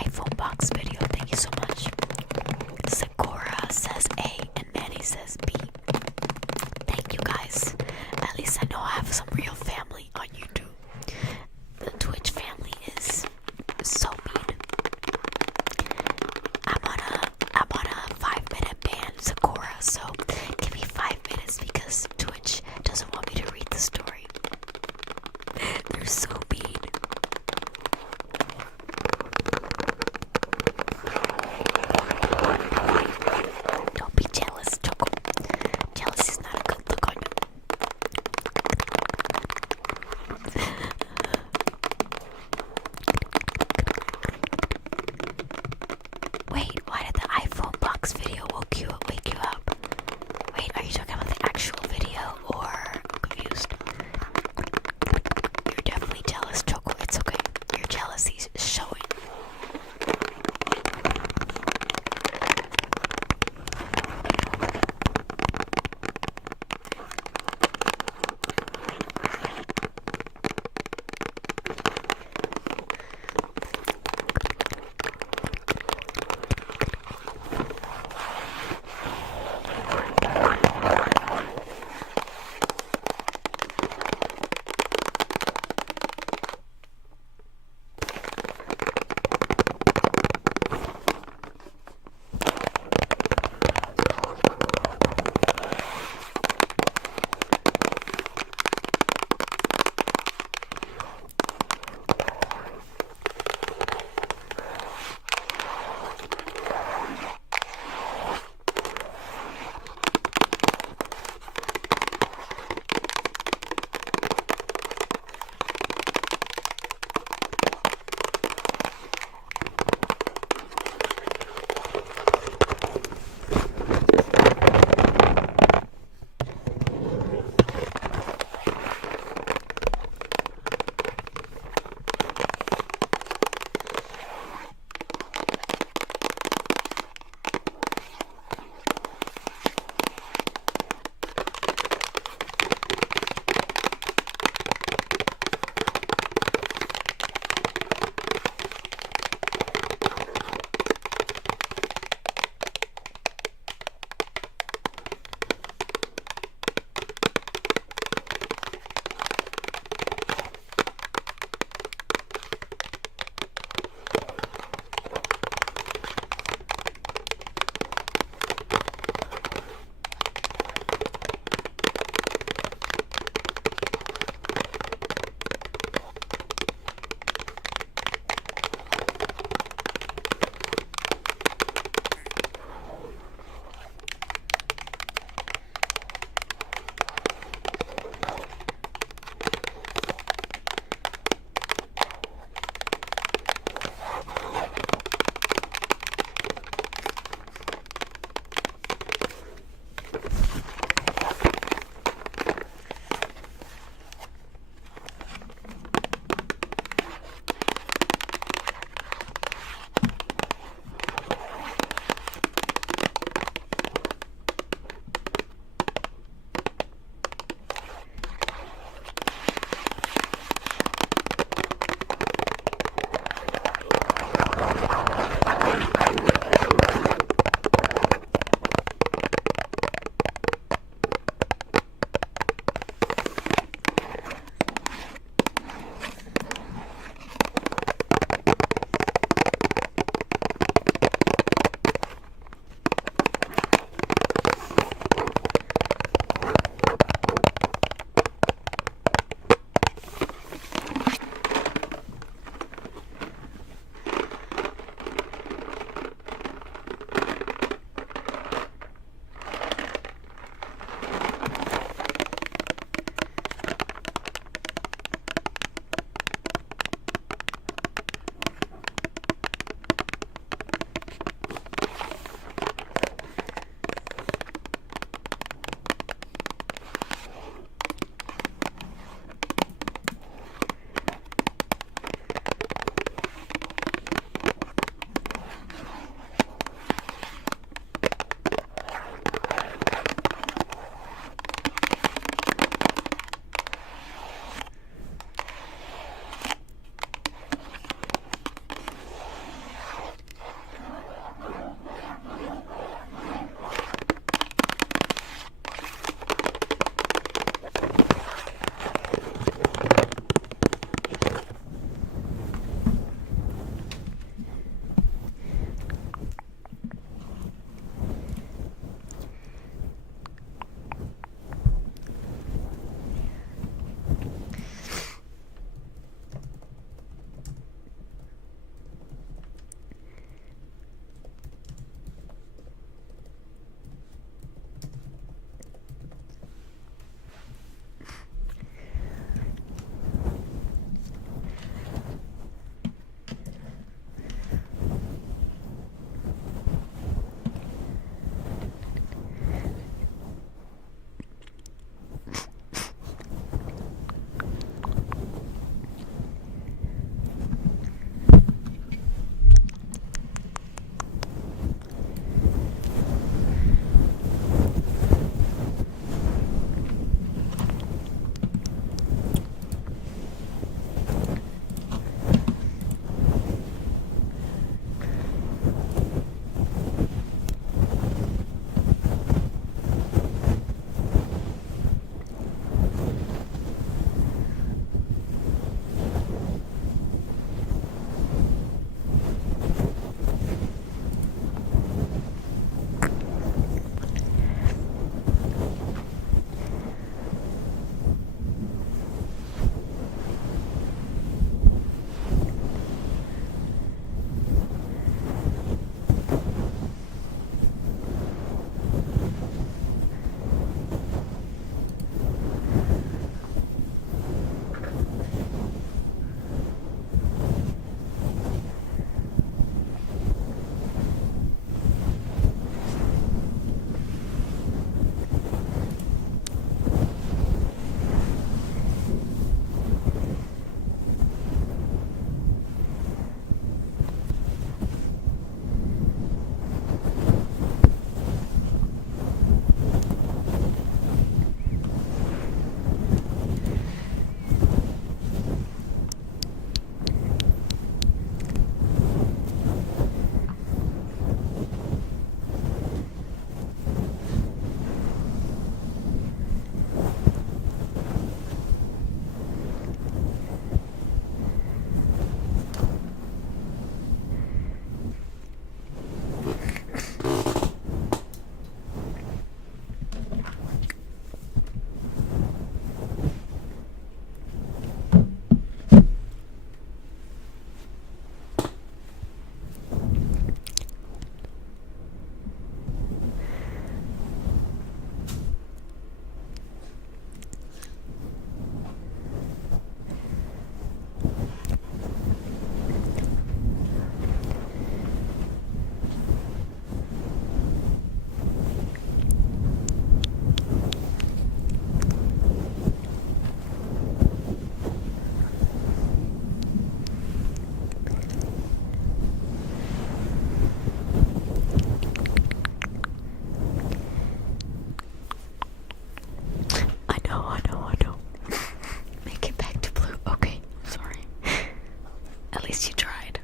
At least you tried.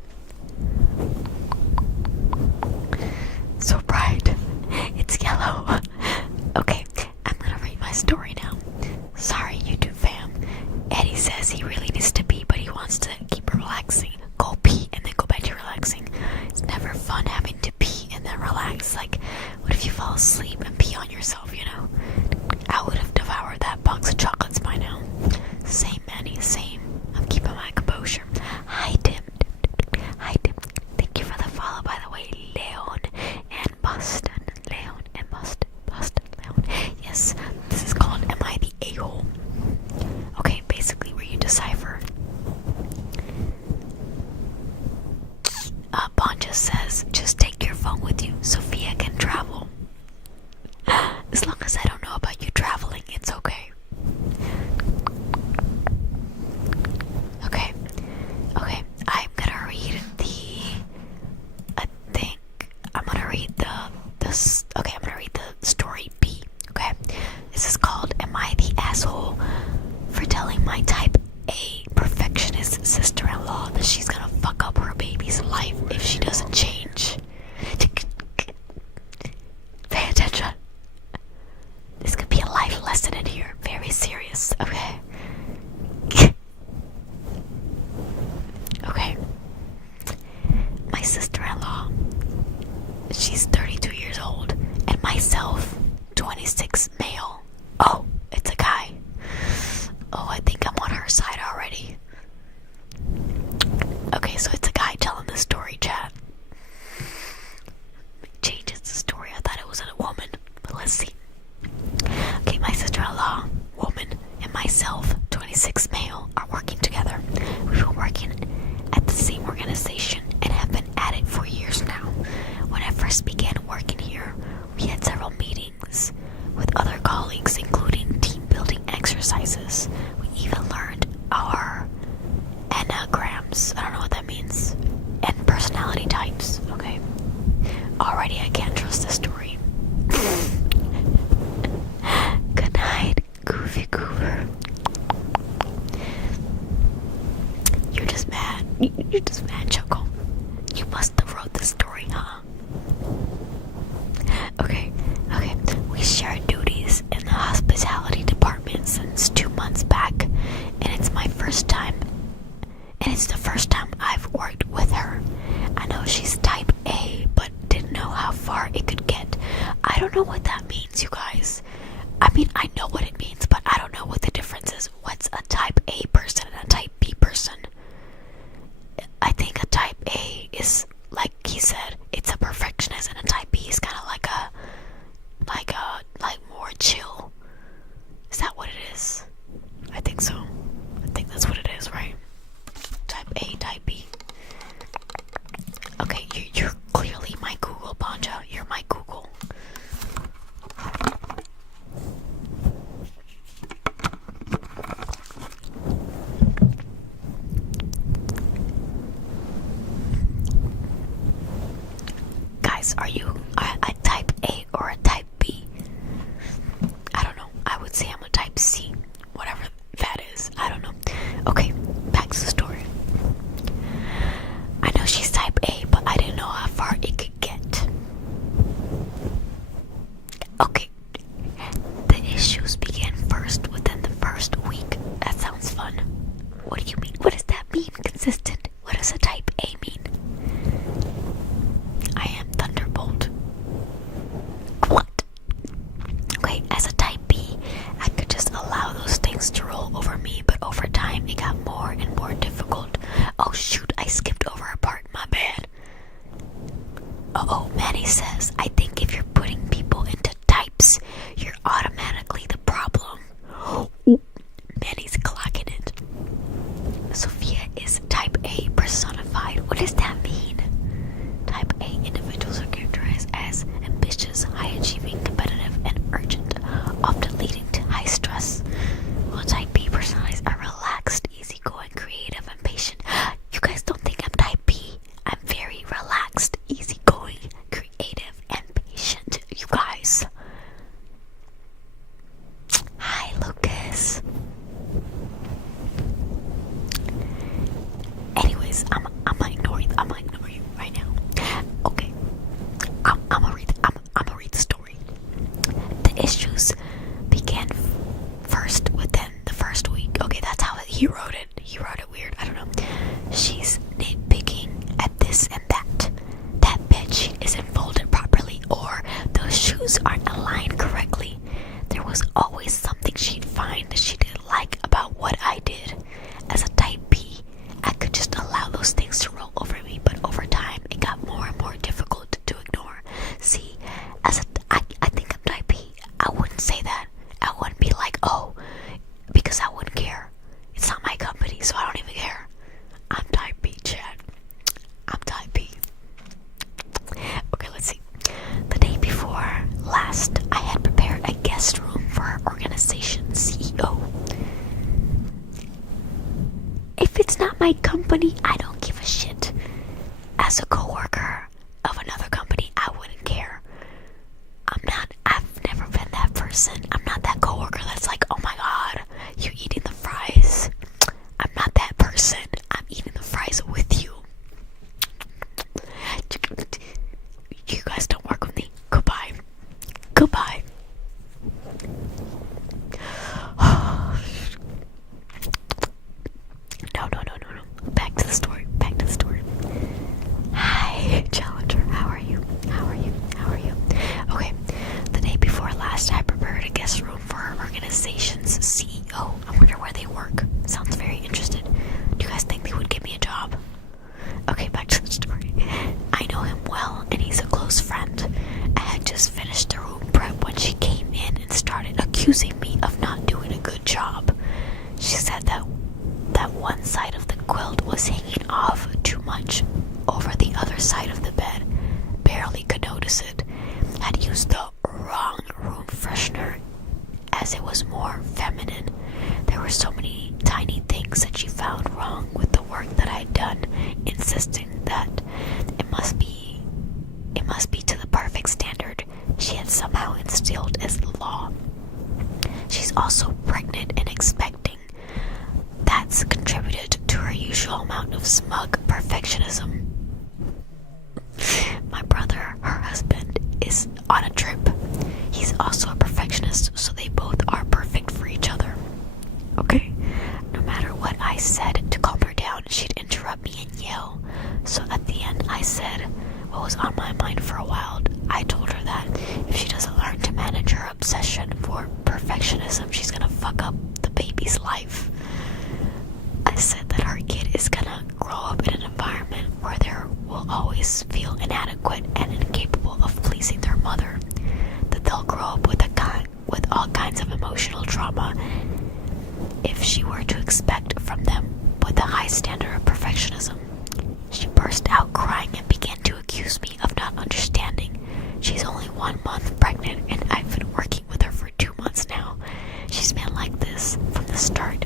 So bright. It's yellow. Okay, I'm gonna read my story now. Sorry, YouTube fam. Eddie says he really needs to pee, but he wants to keep relaxing. Go pee and then go back to relaxing. It's never fun having to pee and then relax. Like, what if you fall asleep and pee on yourself, you know? I would have devoured that box of chocolates by now. Same, Manny, same. I'm keeping my composure. Hi, Tim. Hi, Tim. Thank you for the follow, by the way. Leon and Boston. Leon and Boston. Leon. Yes, this is called Am I the A-hole? Okay, basically where you decipher. Bonja says, just take your phone with you. Sophia can travel. As long as I don't know about you traveling, it's okay. Okay. I'm gonna read the story B. Okay. This is called Am I the Asshole for Telling My Type A Perfectionist Sister-in-Law that she's gonna fuck up her baby's life if she doesn't change? Pay attention. This could be a life lesson in here. Very serious. Okay. Okay. My sister-in-law, she's 32 years old, and myself, 26 male. Oh, it's a guy. Oh, I think I'm on her side already. Okay, so it's a guy telling the story, chat. Changes the story. I thought it was a woman, but let's see. Okay, my sister-in-law, woman, and myself, 26 male, are working together. We've been working at the same organization and have been at it for years now. When I first began working here, we had several meetings with other colleagues, including team building exercises. We even learned our enneagrams. I don't know what that means. And personality types. Okay. Already I can't trust this story. Good night, Goofy Goober. You're just mad. You're just mad, Choco. You must have wrote this story, huh? Okay. We share duties in the hospitality department since 2 months back, and it's the first time I've worked with her. I know she's type A, but didn't know how far it could get. I don't know what that means, you guys. I mean, I know what it means, but I don't know what the difference is. What's a type A person and a type B person? I think a type A is, like he said, it's a perfectionist, and a type B is kind of like more chill. Is that what it is? I think so. I think that's what it is, right? Type A, type B. Okay, you're clearly my Google, Bonja. You're my Google. Guys, are you a type A or a type B? I don't know. I would say I'm a type C. Whatever that is. I don't know. Okay, back to the story. I know she's type A, but I didn't know how far it could get. Okay. The issues began first within the first week. That sounds fun. What do you mean? What does that mean? Consistent. What does a type A mean? I am Thunderbolt. What? Okay, as a type B, I could just allow those things to roll over me, but over time it got more and more difficult. Oh shoot, I skipped over a part, my bad. Uh-oh, Manny says, I think if you're putting people into types, you're automatically the problem. Manny's clocking it. Sophia is type A personified. What is company, I don't give a shit. As a coworker of another company, I wouldn't care. I've never been that person. I'm not that coworker that's like, oh my god, you eating the fries. I'm not that person. I'm eating the fries with you. You guys don't work with me. Goodbye. Goodbye. No. Back to the story. Hi, Challenger. How are you? Okay. The day before last, I prepared a guest room for our organization's CEO. I wonder where they work. Sounds very interested. Do you guys think they would give me a job? Okay, back to the story. I know him well, and he's a close friend. I had just finished the room prep when she came in and started accusing me of not doing a good job. She said that one side of the quilt was hanging off too much over the other side of the bed. Barely could notice it. Had used the wrong room freshener as it was more feminine. There were so many tiny things that she found wrong with the work that I'd done, insisting that it must be to the perfect standard she had somehow instilled as the law. She's also pregnant and expecting. That's contributed to her usual amount of smug perfectionism. My brother, her husband, is on a trip. He's also a perfectionist, so they both are perfect for each other. Okay? No matter what I said to calm her down, she'd interrupt me and yell. So at the end, I said what was on my mind for a while. I told her that if she doesn't learn to manage her obsession for perfectionism, she's gonna fuck up the baby's life. I said that her kid is gonna grow up in an environment where they will always feel inadequate and incapable of pleasing their mother. That they'll grow up with all kinds of emotional trauma if she were to expect from them with a high standard of perfectionism. She burst out crying and began to accuse me of not understanding. She's only 1 month pregnant and I've been working with her for 2 months now. She's been like this from the start.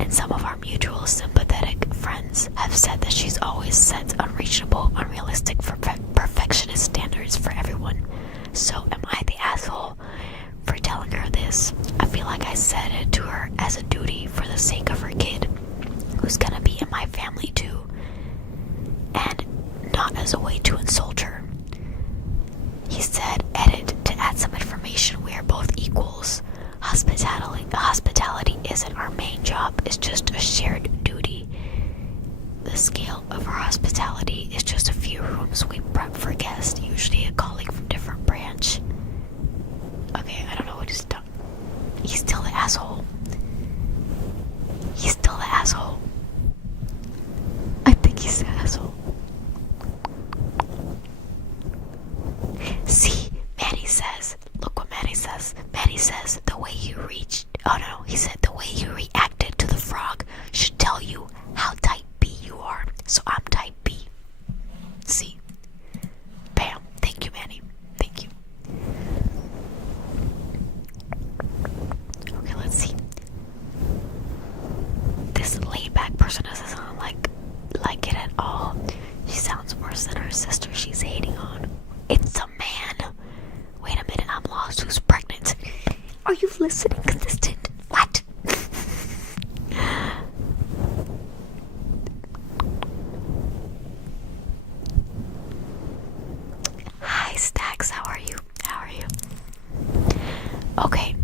And some of our mutual sympathetic friends have said that she's always set unreachable, unrealistic, perfectionist standards for everyone. So am I the asshole for telling her this? I feel like I said it to her as a duty for the sake of her kid, who's gonna be in my family too, and not as a way to insult her. He said, edit, to add some information, we are both equals. Hospitality isn't our main job, it's just a shared duty. The scale of our hospitality is just a few rooms we prep for guests, usually a colleague from different branch. Okay, I don't know what he's done. He's still the asshole. I think he's the asshole. See, Manny says, look what Manny says. Manny says, he said the way you reacted to the frog should tell you how type B you are. So I'm type B. See? Bam. Thank you, Manny. Thank you. Okay, let's see. This laid-back person doesn't sound like it at all. She sounds worse than her sister she's hating on. It's a man. Wait a minute, I'm lost. Who's pregnant? Are you listening? Consistent. What? Hi, Stacks. How are you? Okay.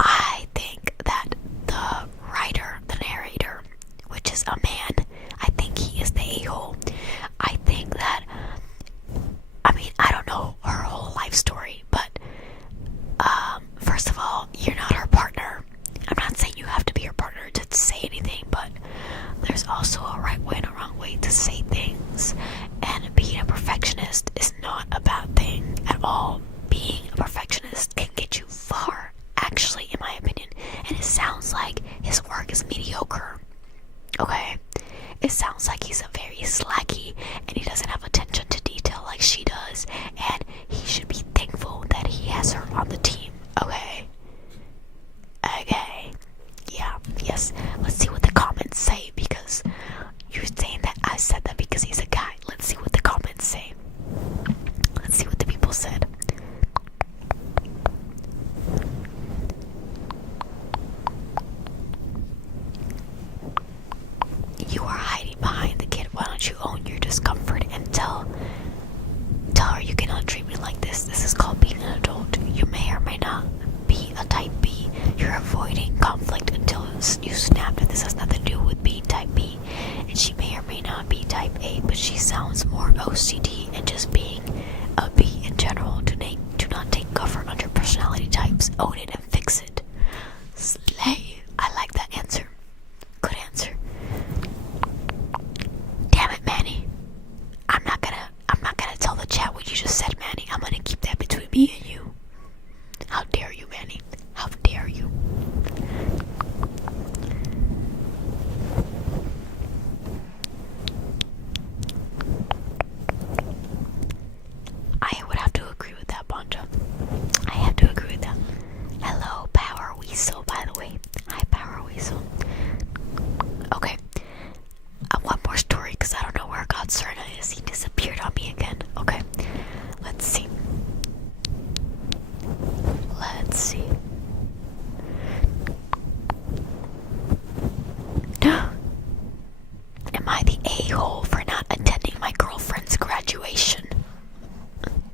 I think that the narrator, which is a man, I think he is the a-hole. I think that, I don't know her whole life story, but first of all, you're not her partner. I'm not saying you have to be her partner to say anything, but there's also a right way and a wrong way to say things. And being a perfectionist is not a bad thing at all. Being a perfectionist can get you far, actually, in my opinion. And it sounds like his work is mediocre. Okay? It sounds like he's a very slacky and he doesn't have attention to detail like she does. And he should be thankful that he has her on the team. Okay? Yeah. Yes. Let's see what the comments say, because not be type A, but she sounds more OCD and just being a B in general. Do not take cover under personality types. Own it and fix it. Slay. I like that answer. Good answer. Damn it, Manny. I'm not gonna tell the chat what you just said, Manny. I'm gonna keep that between me and you. How dare you, Manny? How dare you? I would have to agree with that, Bonja. I have to agree with that. Hello, Power Weasel, by the way. Hi, Power Weasel. Okay. One more story, because I don't know where God Serna is. He disappeared on me again. Okay. Let's see. Let's see. Am I the a-hole for not attending my girlfriend's graduation?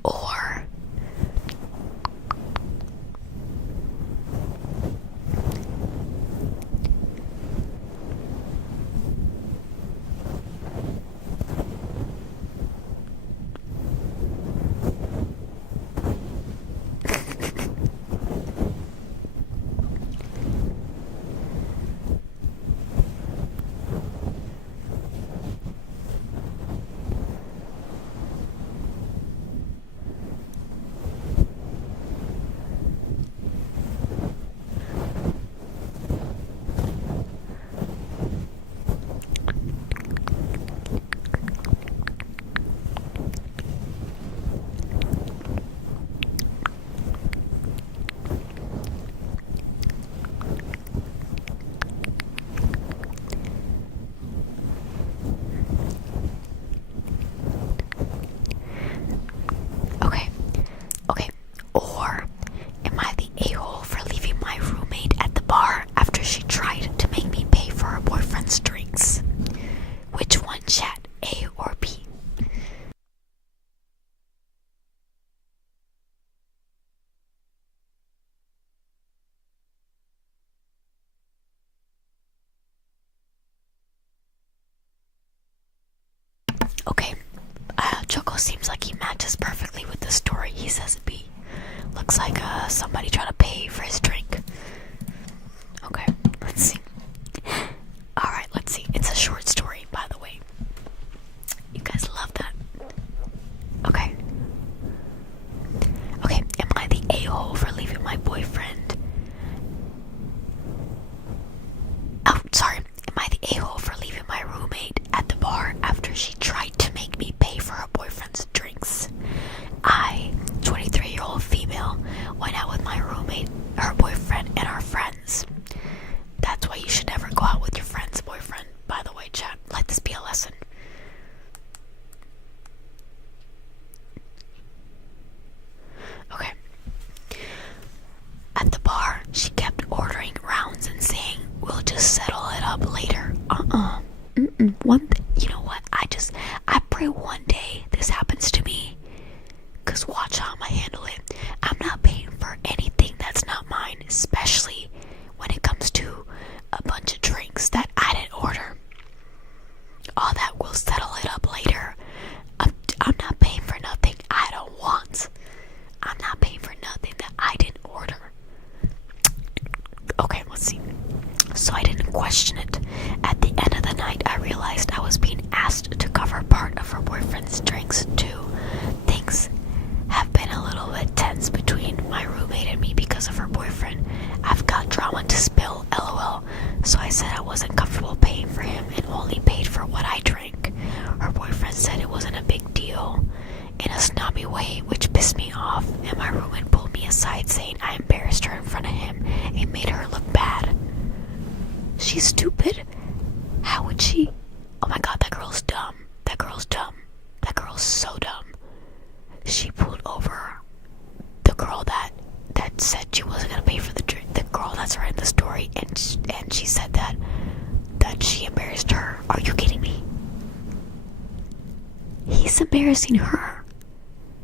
Or am I the a-hole for leaving my roommate at the bar after she tried to make me pay for her boyfriend's drinks? Which one, chat? A or B? Okay, Choco seems like he matches perfectly with the story. He says B. Looks like somebody trying to pay for his drink. Okay, let's see. Alright, let's see. It's a short story, by the way. You guys love that. Okay. Okay, am I the a-hole for leaving my boyfriend? Oh, sorry. Am I the a-hole for leaving my roommate at the bar after she tried to make me pay for her boyfriend's drinks? I, 23-year-old female, went out with my roommate, her boyfriend, and our friends. That's why you should never go out with your friend's boyfriend, by the way, chat. Let this be a lesson. Okay. At the bar, she kept ordering rounds and saying, "We'll just settle it up later." You know what? I pray one day this happens to me. Cause watch how I'ma handle it. I'm not paying for anything that's not mine, especially when it comes to a bunch of drinks that I didn't order. All that will settle it up later. I'm not paying for nothing I don't want. I'm not paying for nothing that I didn't order. Okay, let's see. So I didn't question it. At the end of the night, I realized I was being asked to cover part of her boyfriend's drinks too. Things have been a little bit tense between my roommate and me because of her boyfriend. I've got drama to spill, lol. So I said I wasn't comfortable paying for him and only paid for what I drank. Her boyfriend said it wasn't a big deal in a snobby way, which pissed me off, and my roommate pulled me aside saying I embarrassed her in front of him and made her look bad. She's stupid. How would she? Oh my god, that girl's dumb. That girl's dumb. That girl's so dumb. She pulled over the girl that said she wasn't gonna pay for the drink. The girl that's right in the story, and she said that she embarrassed her. Are you kidding me? He's embarrassing her.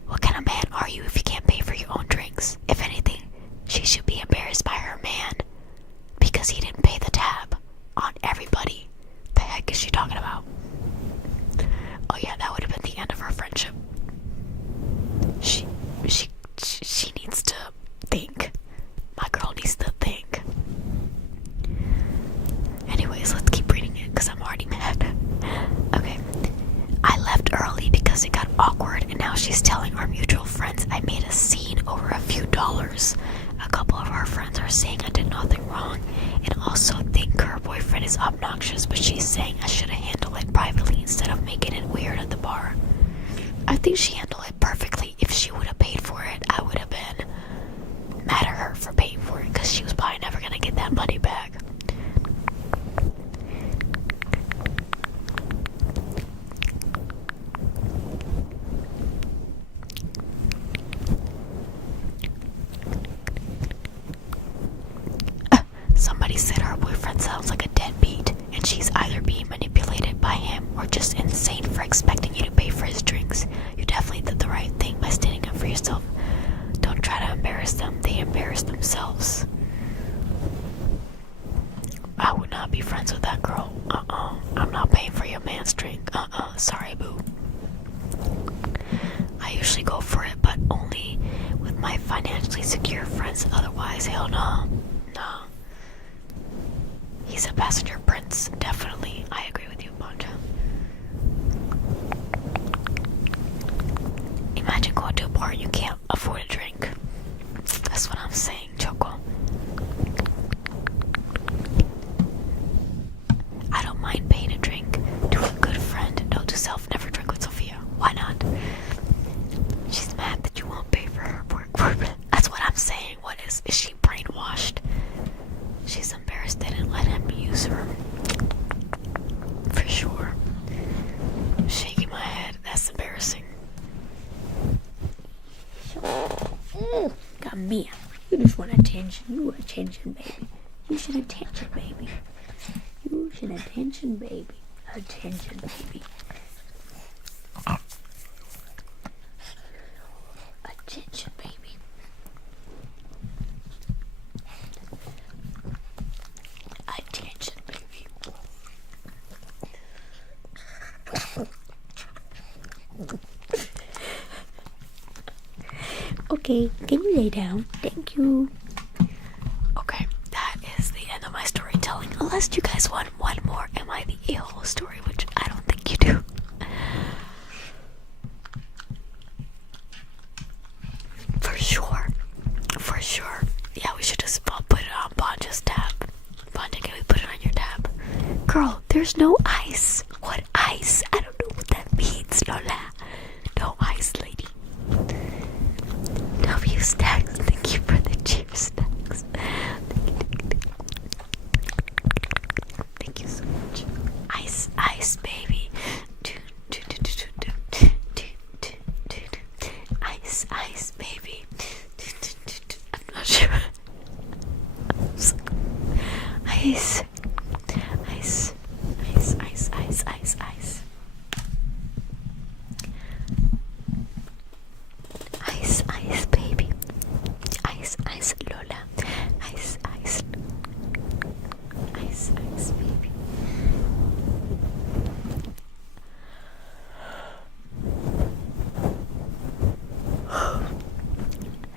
What kind of man are you if you can't pay for your own drinks? If anything, she should be embarrassed by her man because he didn't pay the tab on everybody. The heck is she talking about? our friendship. She needs to think. My girl needs to think. Anyways, let's keep reading it because I'm already mad. Okay. I left early because it got awkward, and now she's telling our mutual friends I made a scene over a few dollars. A couple of our friends are saying I did nothing wrong and also think her boyfriend is obnoxious, but she's saying I should have handled it privately instead of making it weird at the bar. I think she handled it perfectly. If she would have paid for it, I would have been mad at her for paying for it because she was probably never going to get that money back. Somebody said her boyfriend sounds like a deadbeat, and she's either being manipulated by him or just insane for expecting you to pay for his drinks. You definitely did the right thing by standing up for yourself. Don't try to embarrass them, they embarrass themselves. I would not be friends with that girl. I'm not paying for your man's drink. Sorry, boo. I usually go for it, but only with my financially secure friends. Otherwise, hell no. No. He's a passenger prince, definitely. I agree with you, Bonja. Imagine going to a bar and you can't afford a drink. That's what I'm saying, Choco. I don't mind paying a drink to a good friend. Note to self, never drink with Sophia. Why not? She's mad that you won't pay for her boyfriend. That's what I'm saying. What is she brainwashed? She's embarrassed they didn't let him use her. For sure. I'm shaking my head. That's embarrassing. Got me. You just want attention. You want attention, baby. You should attention, baby. You should attention, baby. Attention, baby. Attention, baby. Attention, baby. Okay, can you lay down? Thank you. Okay, that is the end of my storytelling. Unless you guys want one more Am I the A-hole story, which I don't think you do. For sure. For sure. Yeah, we should just put it on Bonja's tab. Bonja, can we put it on your tab? Girl, there's no ice. What ice? I don't know what that means, Lola. No ice, lady. W Stacks, thank you for the cheer stacks. Thank you so much. Ice, ice, baby. Ice, ice, baby. I'm not sure. Ice, ice, ice, ice, ice, ice, ice. Ice, ice, baby. Ice, ice, Lola. Ice, ice. Ice, ice, baby.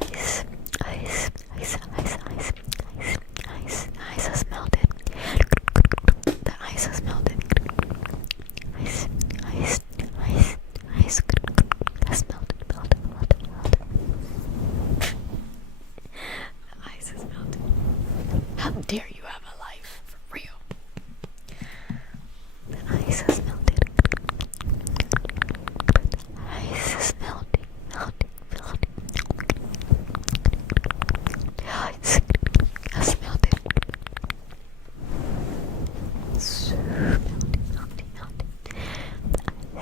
Ice, ice, ice, ice, ice, ice, ice has melted. The ice has melted. Ice, ice, ice, ice has melted, melted, melted, melted. The ice has melted. How dare you have a life, for real? The ice has melted. The ice is melting, melting, melting. The ice has melted. So melting, melting, melting. The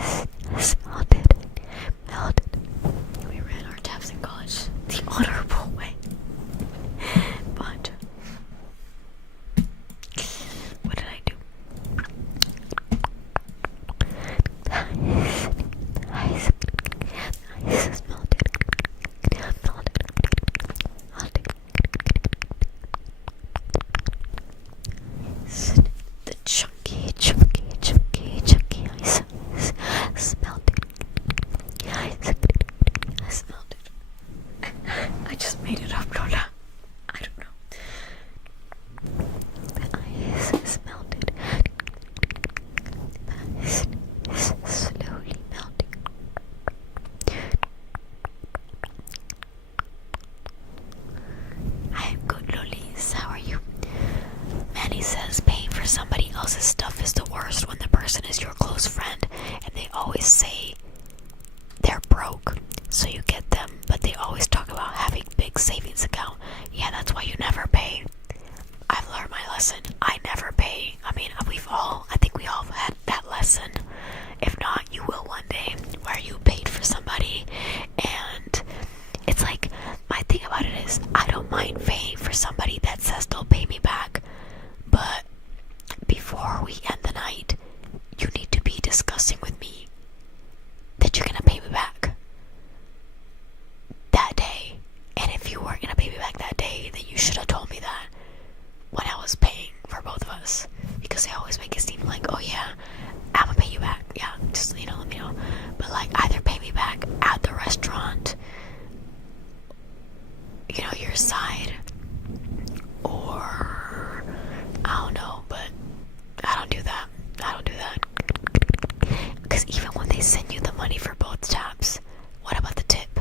money for both taps. What about the tip?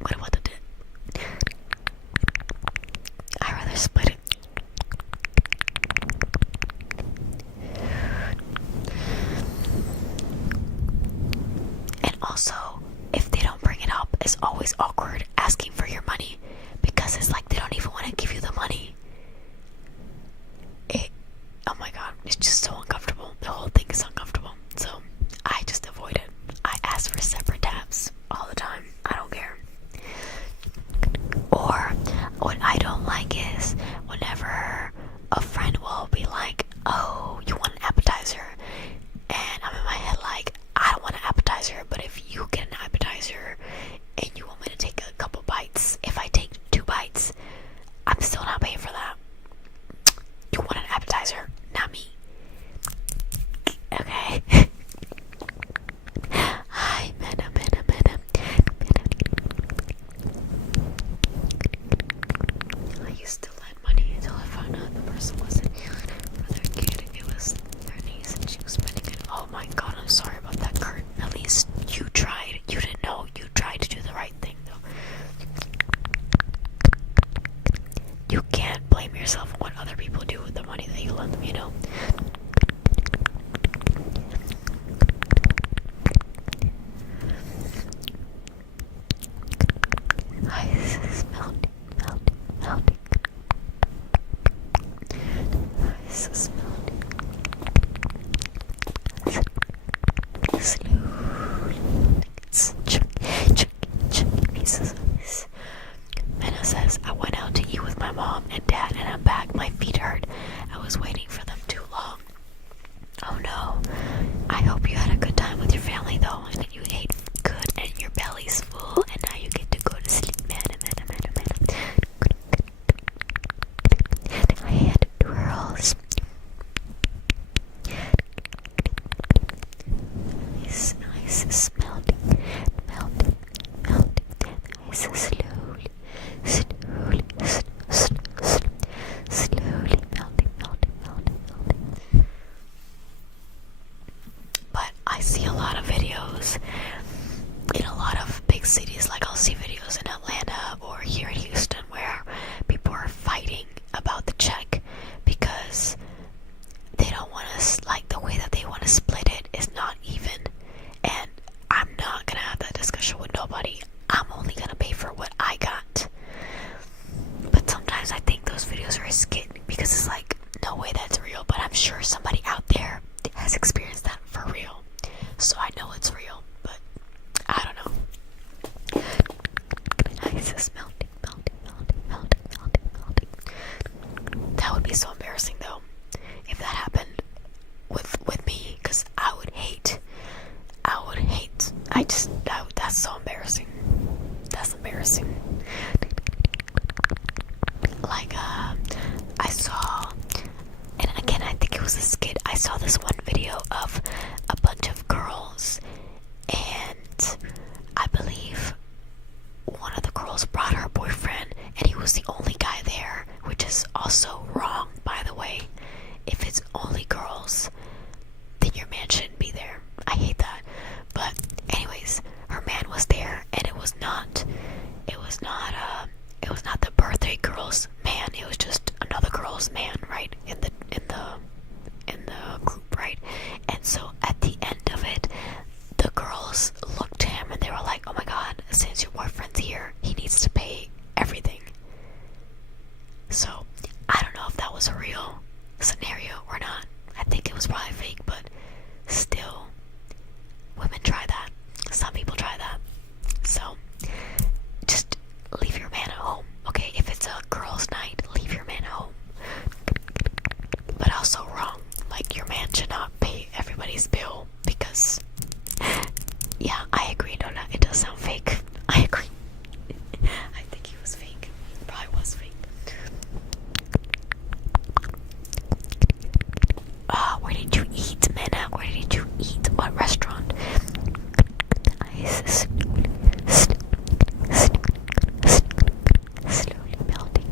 What about the tip? I'd rather split it. And also, if they don't bring it up, it's always awkward asking for your money because it's like they don't even want to give you the money. Oh my god, it's just so uncomfortable. The whole thing is uncomfortable. So I just avoid it. I ask for separate tabs all the time. I don't care. Or what I don't like is whenever a friend will be like, oh, you want an appetizer? And I'm in my head like, I don't want an appetizer, but if you get an appetizer and you want me to take a couple bites, if I take 2 bites, I'm still not paying for that. You want an appetizer, not me. Okay. Hi, madam. I used to lend money until I found out the person wasn't for their kid. It was their niece and she was spending it. Oh my god, I'm sorry about that, Kurt. At least you tried. You didn't know. You tried to do the right thing, though. You can't blame yourself on what other people do with the money that you lend them, you know? Ice is melting. Ice is melting. Slowly. It's chunky pieces of ice. Mena says, I went out to eat with my mom and dad and I'm back. My feet hurt. I was waiting for them too long. Oh no. I hope you had a good time with your family though, and that you ate good and your belly's full and now you get to go to sleep. I had twirls. Ice is melting. Ice is slowly melting. But I see a lot of videos in a lot of big cities, like I'll see videos in Atlanta or here in Houston where people are fighting about the check because they don't want to, like the way that they want to split it is not even. And I'm not gonna have that discussion with nobody. I'm only gonna pay for what I got. But sometimes I think those videos are a skit because it's like, no way that's real. But I'm sure somebody out there has experienced that for real. So I know it's real, but I don't know. Ice is melting. That would be so embarrassing though, if that happened with me, because I would hate. That's so embarrassing. That's embarrassing. Like, I saw, and again, I think it was a skit. I saw this one video of a bunch of girls, and I believe one of the girls brought her boyfriend, and he was the only guy there, which is also wrong, by the way. If it's only girls, then your man shouldn't be there. I hate that. But anyways, her man was there, and it was not the birthday girl's man. It was just another girl's man, right? In the group, right? And so at the end of it, the girls looked to him and they were like, oh my god, since your boyfriend's here, he needs to pay everything. So I don't know if that was a real scenario or not. I think it was probably fake, but still, women try that. Some people try that. So just leave your man at home, okay? If it's a girls' night, leave your man at home. But also wrong. Like, your man should not pay everybody's bill because, yeah, I agree. No, it does sound fake. I agree. I think he was fake. Probably was fake. Where did you eat, Mena? Where did you eat? What restaurant? Ice is slowly melting.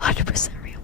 100% real.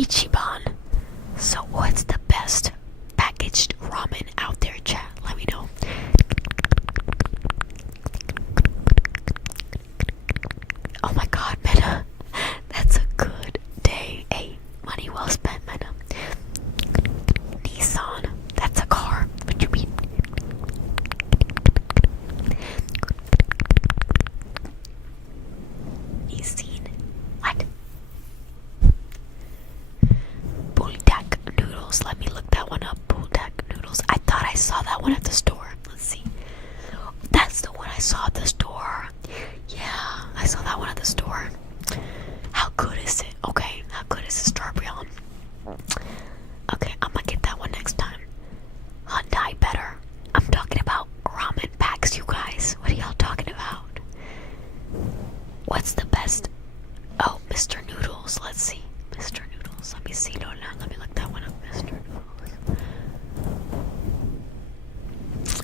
Ichiban. So what's the best packaged ramen out there, chat? Let me know. Oh my god, Meta. That's a good day. Hey, money well spent, Meta. Nissan. That's a car. What you mean? Nissan. What? Buldak noodles. Let me look that one up. Buldak noodles. I thought I saw that one at the store. Let's see. That's the one I saw at the store. Yeah, I saw that one at the store. How good is it? Okay, how good is the Starbreon? Okay, I'm gonna get that one next time. Hyundai better. I'm talking about ramen packs, you guys. What are y'all talking about? What's the best? Oh, Mr. Noodles. Let's see. Mr. Noodles. Let me see. No, let me look that one up. Mr. Noodles.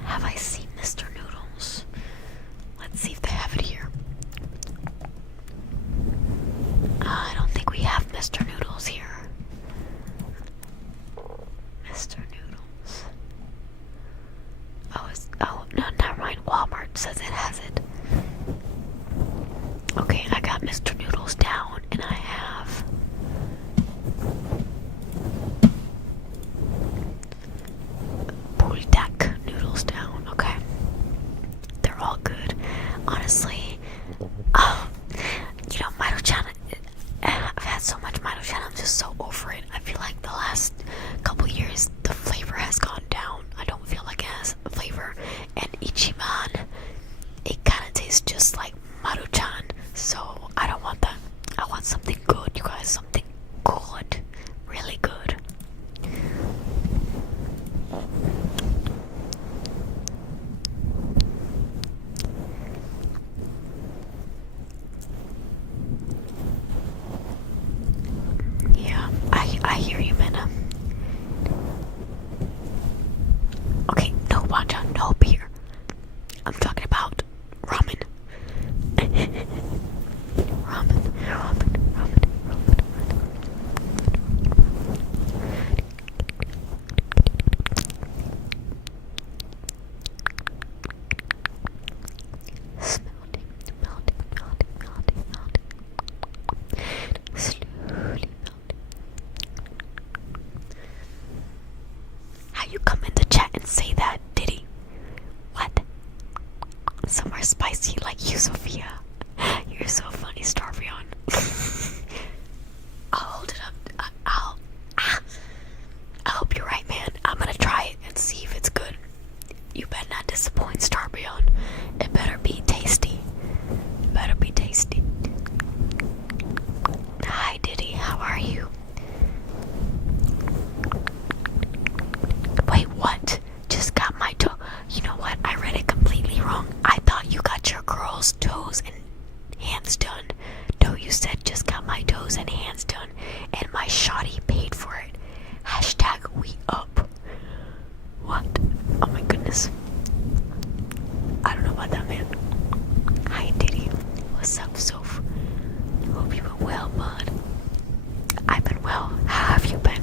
Have I seen Mr. Noodles? Let's see if they have it here. I don't think we have Mr. Noodles here. Mr. Noodles. Oh, no, never mind. Walmart says it has it. Okay, I got Mr. Noodles down, and I have Buldak noodles down. Okay, they're all good. Honestly, Maruchan. I've had so much Maruchan. I'm just so over it. I feel like the last couple years, the flavor has gone down. I don't feel like it has a flavor. And Ichiban, it kind of tastes just like Maruchan. So I don't want that. I want something good, you guys. Something good. Really good. Yeah, I hear you, Mena. Okay, no matcha, no beer. I'm talking about ramen. ramen. Melting. Slowly melting. How you come in the chat and say that, Diddy? What? Somewhere spicy like you, Sophia. You're so funny, Starvion. I'll hold it up. I hope you're right, man. I'm gonna try it and see if it's good. You better not disappoint, Starbion. It better be tasty. Hi, Diddy. How are you? Wait, what? Just got my toe. You know what? I read it completely wrong. I thought you got your girls' toes and hands done. No, you said just got my toes and hands done, and my shoddy paid for it. Hashtag we up. What? Oh my goodness. I don't know about that, man. Hi, Diddy. What's up, Soph? Hope you been well, bud. I've been well. How have you been?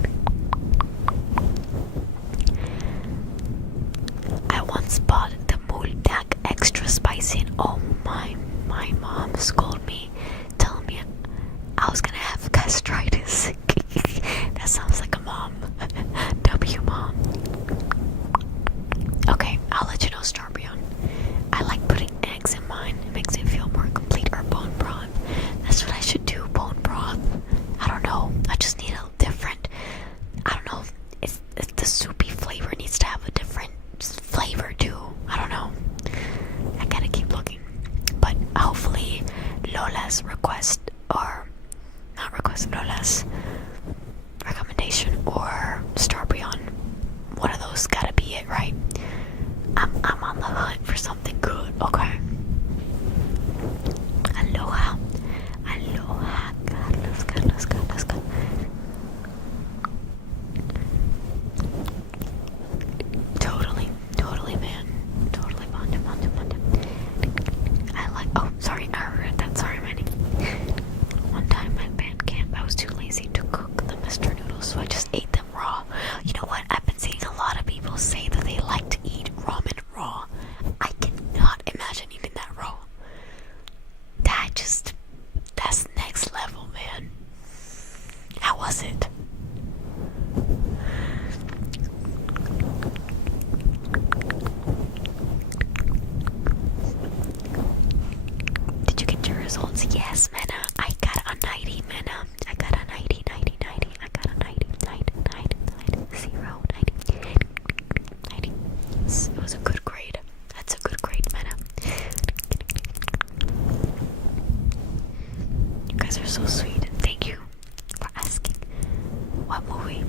I once bought the Muldak extra spicy, and oh my mom scolded me, telling me I was gonna have gastritis. That sounds like a mom. W mom. Okay, I'll let you know, Starbion. I like putting eggs in mine. It makes it feel more complete. Or bone broth. That's what I should do, bone broth. I don't know. I just need a different. I don't know. If the soupy flavor needs to have a different flavor too. I don't know. I gotta keep looking. But hopefully Lola's request, or not request, Lola's recommendation or Starbrion, one of those gotta be it, right? I'm on the hunt for something good, okay? Aloha. God, let's go. Totally, man. Totally, Monte. I like, oh, sorry, I heard that, sorry, Manny. One time at band camp, I was too lazy to cook the Mr. results. Yes, Mena. I got a 90, Mena. I got a 90, 90, 90. I got a 90, 90, 90, 90, 0, 90, 90. Yes, it was a good grade. That's a good grade, Mena. You guys are so sweet. Thank you for asking. What movie?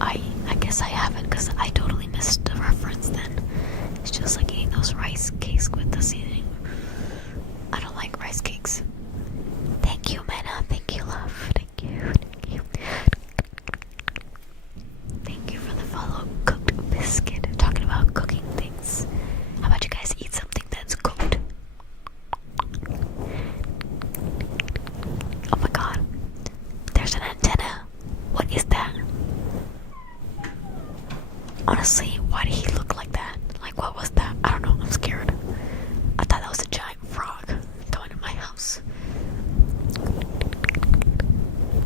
I guess I haven't, because I totally missed the reference then. It's just like eating those rice cakes with the seasoning. I don't like rice cakes. Thank you, Mena. Thank you, love. Thank you. Thank you. Thank you for the follow. Cooked biscuit. Talking about cooking things. How about you guys eat something that's cooked? Oh my god. There's an antenna. What is that? Honestly, why did he look like that? Like, what was that? I don't know. I'm scared. I thought that was a giant frog going in my house.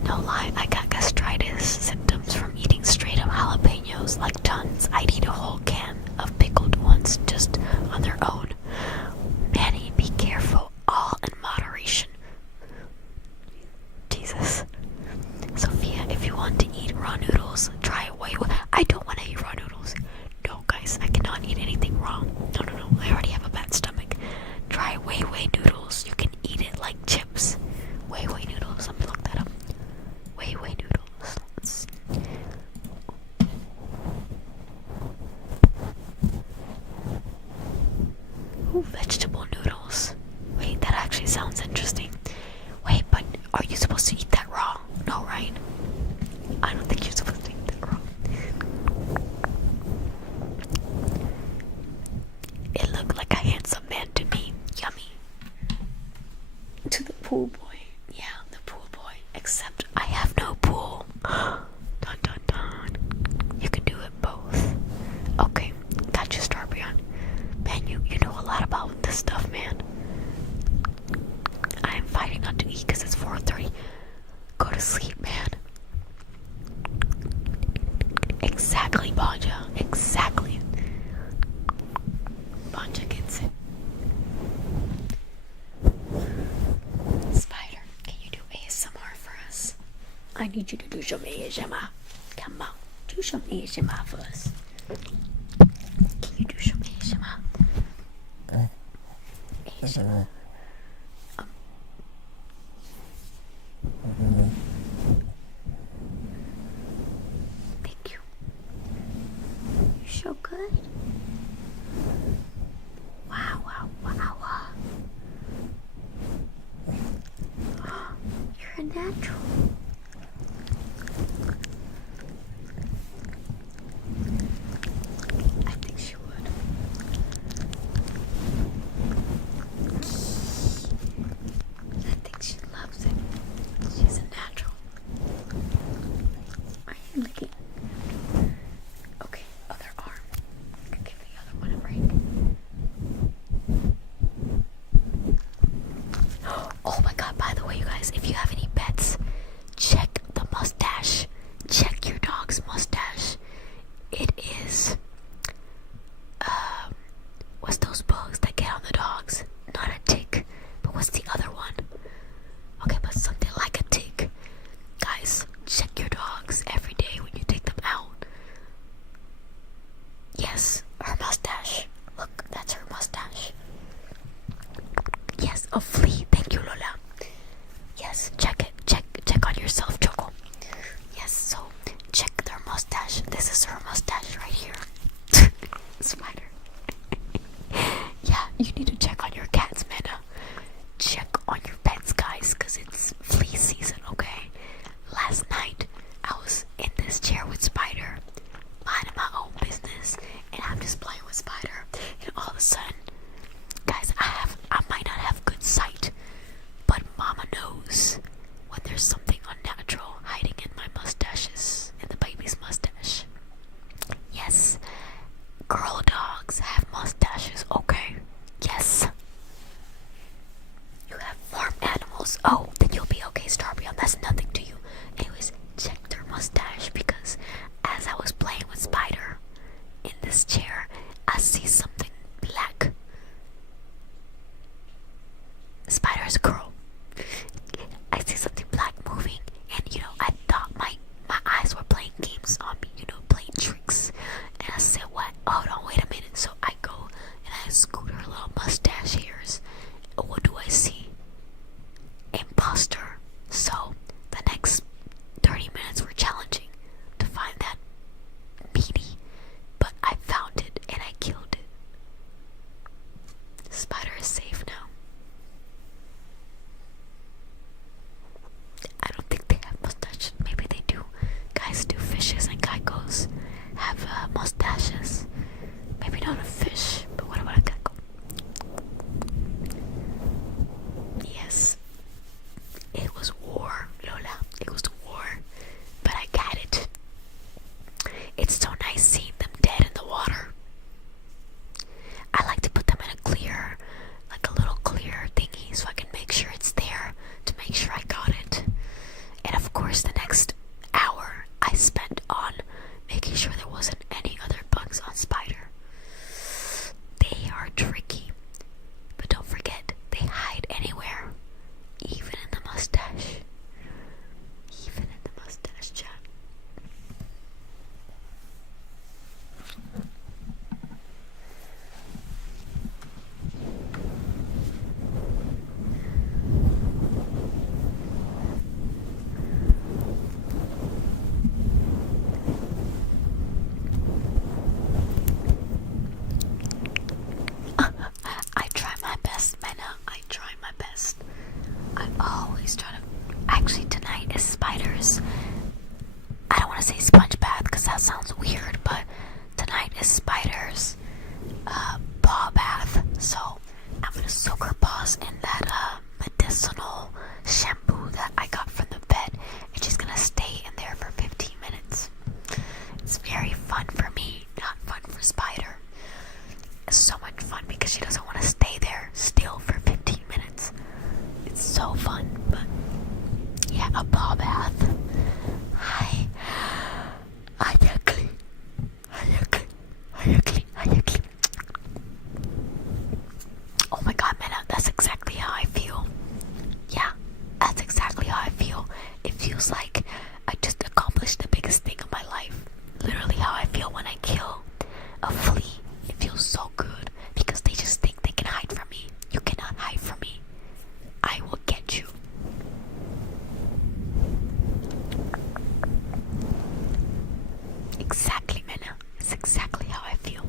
No lie, I got gastritis symptoms from eating straight up jalapenos, like tons. I'd eat a whole can of pickled ones just on their own. Manny, be careful. All in moderation. Jesus. Sophia, if you want to eat raw noodles, try it. Wait, I don't want to eat raw noodles. No, guys, I cannot eat anything raw. No. I already have a bad stomach. Try Wei Wei noodles. You can eat it like chips. Wei Wei noodles. Let me look that up. Wei Wei noodles. Let's see. Ooh, vegetable noodles. Wait, that actually sounds interesting. Wait, but are you supposed to eat that raw? No, right? I don't think you're supposed to eat that raw. It looked like a handsome man to me. Yummy. To the pool boy. Yeah, the pool boy. Except I have no pool. Dun dun dun. You can do it both. Okay, got you, Starbrion. Man, you know a lot about this stuff, man. I am fighting not to eat because it's 4:30. Go to sleep, man. Exactly, Banja. Exactly. Banja gets it. Spider, can you do ASMR for us? I need you to do some ASMR. Come on, do some ASMR for us. Can you do some ASMR? ASMR. Thank you. You're so good. Wow. You're a natural. I think she would. I think she loves it. She's a natural. Are you licking? Okay, other arm. Give the other one a break. Oh my god, by the way, you guys, if you have any pets, check the mustache. Check your dog's mustache. It is, what's those bugs that get on the dogs? Not a tick, but what's the other one? Okay, but something like a tick. Guys, check your dogs every day when you take them out. Yes, her mustache. Look, that's her mustache. Yes, a flea. Thank you, Lola. Yes, check it. Check on yourself, Choco. Yes, so check their mustache. This is her mustache right here. Spider. Yeah, you need to check on your cats, Mena. Check on your pets, guys, because it's flea season, okay? Last night, I was in this chair with Spider, minding my own business, and I'm just playing with Spider, and all of a sudden, guys, I might not have good sight, but Mama knows when there's something unnatural hiding in my mustaches, in the baby's mustache. Yes, girl dogs have mustaches, okay? Yes. You have farm animals. Oh, then you'll be okay, Starbrion. That's nothing to you. Anyways, check their mustache, because as I was playing with Spider in this chair, I see something black. Spider, there's a girl. I see something black moving, and I thought my eyes were playing games on me, playing tricks. And I said, "What? Hold on, wait a minute." So I go and I scoot her little mustache hairs. What do I see? Imposter. So the next 30 minutes were challenging to find that beanie, but I found it and I killed it. Spider is safe now. I don't think they have mustaches. Maybe they do. Guys do fishes and geckos have mustaches. Maybe not a fish, but what about a gecko? Yes. It was war, Lola. It was war. But I got it. It's so nice seeing them dead in the water. I like to put them in a clear, like a little clear thingy, so I can make sure it's there to make sure I got it. And of course, the next hour I spent on making sure there wasn't any other bugs on Spider. They are tricky, but don't forget, they hide anywhere, even in the mustache. Even in the mustache, chat. I try my best, Mena. I try my best. I always try to. Actually, tonight is Spider's. I don't want to say sponge bath because that sounds weird, but tonight is Spider's paw bath. So I'm gonna soak her paws in that medicinal shampoo that I got from the vet, and she's gonna stay in there for 15 minutes. It's very fun for me, not fun for Spider. It's so much fun because she doesn't want to stay there still for 15 minutes. It's so fun, but yeah, a paw bath. Hi. Ayakli. Ayakli. Ayakli. Ayakli. Oh my god, man, that's exactly how I feel. Yeah, that's exactly how I feel. It feels like I just accomplished the biggest thing of my life. Literally how I feel when I kill a flea. It feels so good because they just think they can hide from me. You cannot hide from me. I will get you. Exactly, Mena. It's exactly how I feel.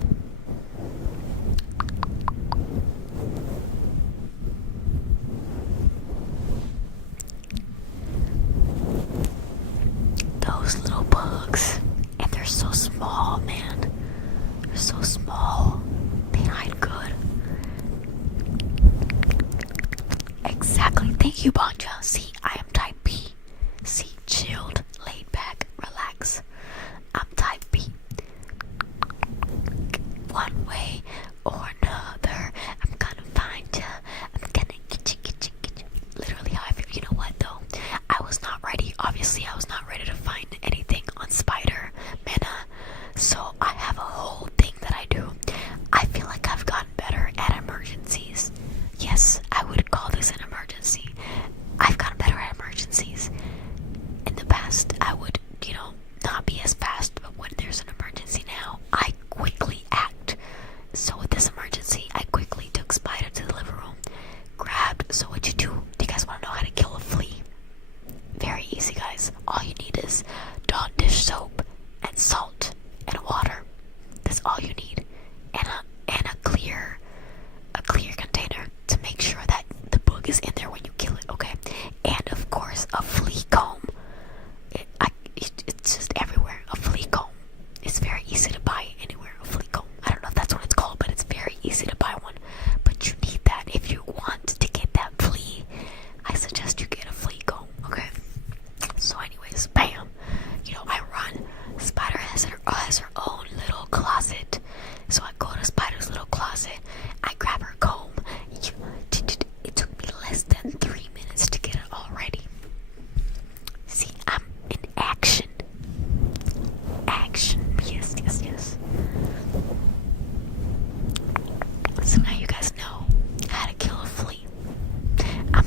Those little bugs, and they're so small, man. They're so small. They hide good. Exactly. Thank you, Banja. See, I am type B. See, chilled, laid back, relax. I'm type B. One way or another, I'm gonna find ya. I'm gonna get you. Literally how I feel. You know what, though? I was not ready. Obviously, I was not ready to find anything on Spider, Mena. So I have a whole thing that I do. I feel like I've gotten better at emergencies. Yes, I would call this an emergency. I've gotten better at emergencies. In the past, I would, not be as fast, but when there's an emergency now, I quickly act. So with this emergency, I quickly took Spider to the living room, grabbed. So what you do? Do you guys want to know how to kill a flea? Very easy, guys. All you need is Dawn dish soap and salt and water. That's all you need, and a clear container to make sure that the bug is in there when you kill it. Okay, and of course a flea comb. It's just everywhere. A flea comb. It's very easy to buy anywhere. A flea comb. I don't know if that's what it's called, but it's very easy to buy one. But you need that if you want to get that flea. I suggest you get a flea comb. Okay. So, anyways, bam. I run. Spider has her own little closet. So I go to Spider's little closet. I grab her comb. It took me less than 3 minutes to get it all ready. See, I'm in action. Action. Yes, yes, yes. So now you guys know how to kill a flea. I'm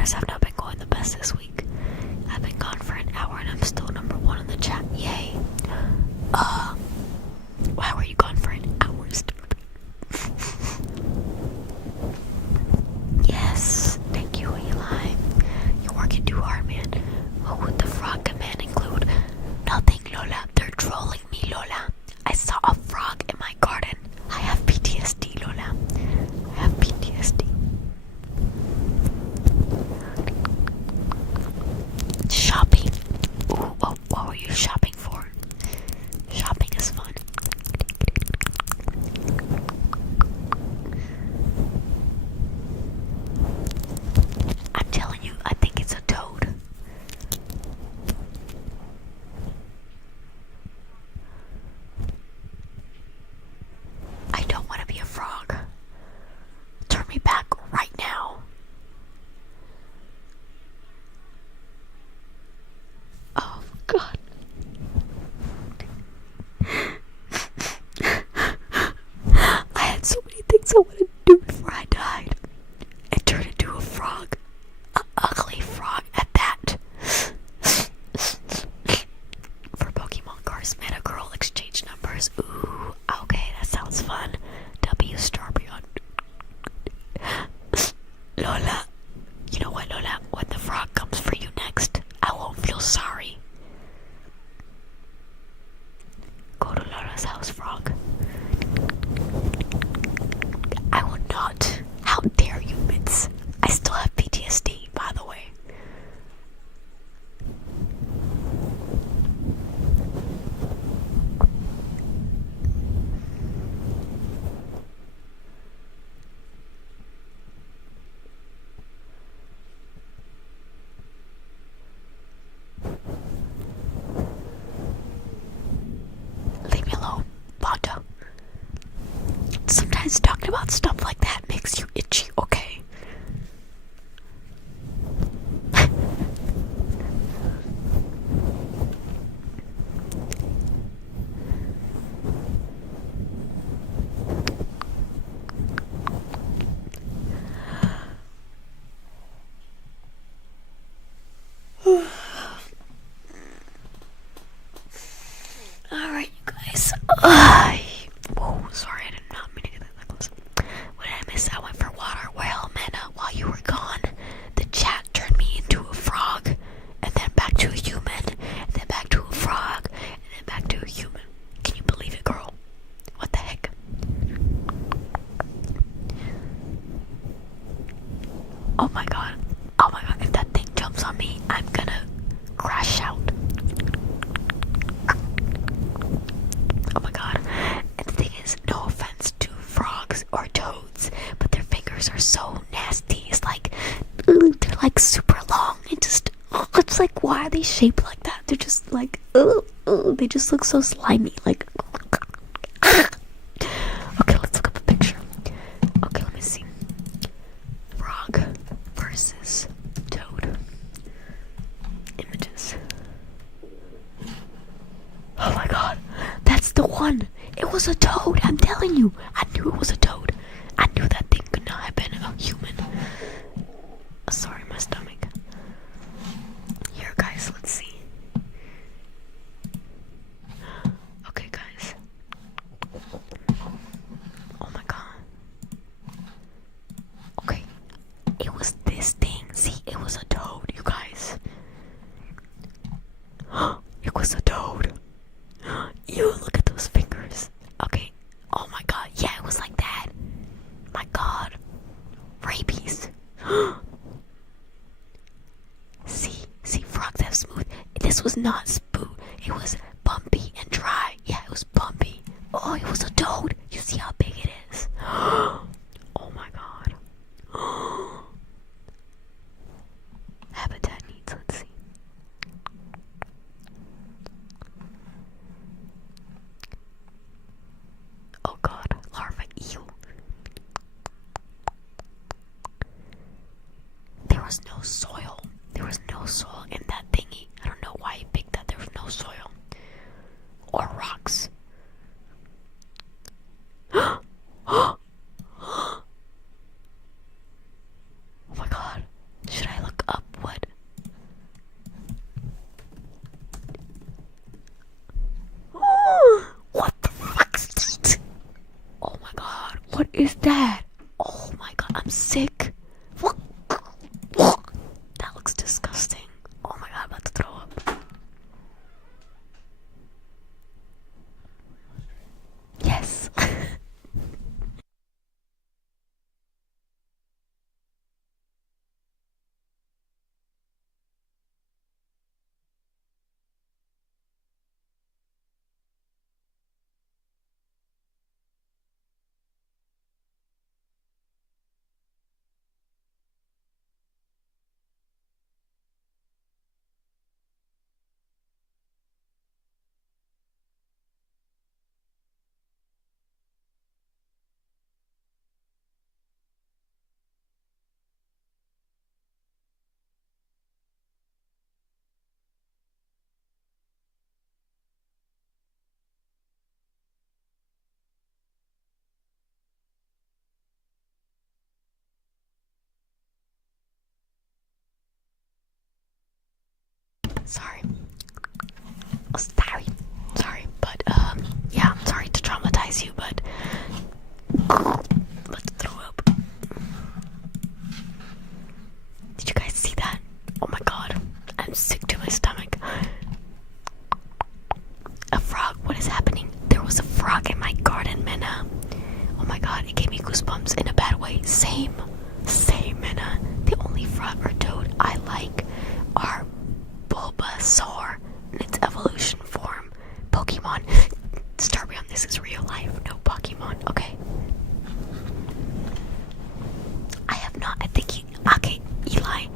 Starters have not been going the best this week. I've been gone for an hour and I'm still number 1 in the chat. Yay. Why were you gone for an hour? Yes, thank you, Eli. You're working too hard, man. What would the frog command include? Nothing, Lola. They're trolling me, Lola. I saw a frog in my garden. I have PTSD, Lola. I have PTSD. Shopping. Ooh, what were you shopping for? Shopping is fun. I'm telling you, I think it's a toad. I don't want to be a frog. Turn me back right now. Oh, God. I had so many things I wanted to do before I died. And turned into a frog. An ugly frog at that. For Pokemon cards, met a girl, exchange numbers. Ooh, okay, that sounds fun. W Starbeyond. Lola. You know what, Lola? When the frog comes for you next, I won't feel sorry. Go to Lola's house, frog. I will not. How dare you, Mitz? I still have PTSD, by the way. Leave me alone, Bonta. Sometimes talking about stuff like that makes you itchy, okay? Alright, you guys. Whoa, sorry, I did not mean to get that close. What did I miss? I went for water. Well, Mena, while you were gone, the chat turned me into a frog, and then back to a human, and then back to a frog, and then back to a human. Can you believe it, girl? What the heck? Oh my god. Oh my god, if that thing jumps on me, I'm gonna crash out. Oh my god. And the thing is, no offense to frogs or toads, but their fingers are so nasty. It's like, they're like super long. It's like, why are they shaped like that? They're just like, they just look so slimy. Like, okay, let's look up a picture. Okay, let me see. Frog versus toad. Images. Oh my god, that's the one. It was a toad, I'm telling you. I knew it was a toad. I knew that thing could not have been a human. Sorry, my stomach. Here, guys, let's see. Okay, guys. Oh my god. Okay, it was this thing. See, it was a toad, you guys. It was a toad. You look at those fingers. Okay. Oh my god. Yeah, it was like that. My god. Rabies. See, frogs have smooth. This was not smooth. It was bumpy and dry. Yeah, it was bumpy. Oh, it was a toad. You see how big it is? Oh my god. Habitat needs. Let's see. Oh god, larva eel. There was no soil. There was no soil in that thingy. I don't know why he picked that. There was no soil. Or rocks. is that? Oh my god, I'm sick. That looks disgusting. Oh my god, I'm about to throw up. Yes. Sorry. Oh, sorry, but yeah, I'm sorry to traumatize you, but let's throw up. Did you guys see that? Oh my god, I'm sick to my stomach. A frog, what is happening? There was a frog in my garden, Minna. Oh my god, it gave me goosebumps in a bad way. Same, Minna. The only frog or toad I like are Bulbasaur in its evolution form. Pokemon. Start me on this is real life, no Pokemon, okay? I have not, I think okay, Eli.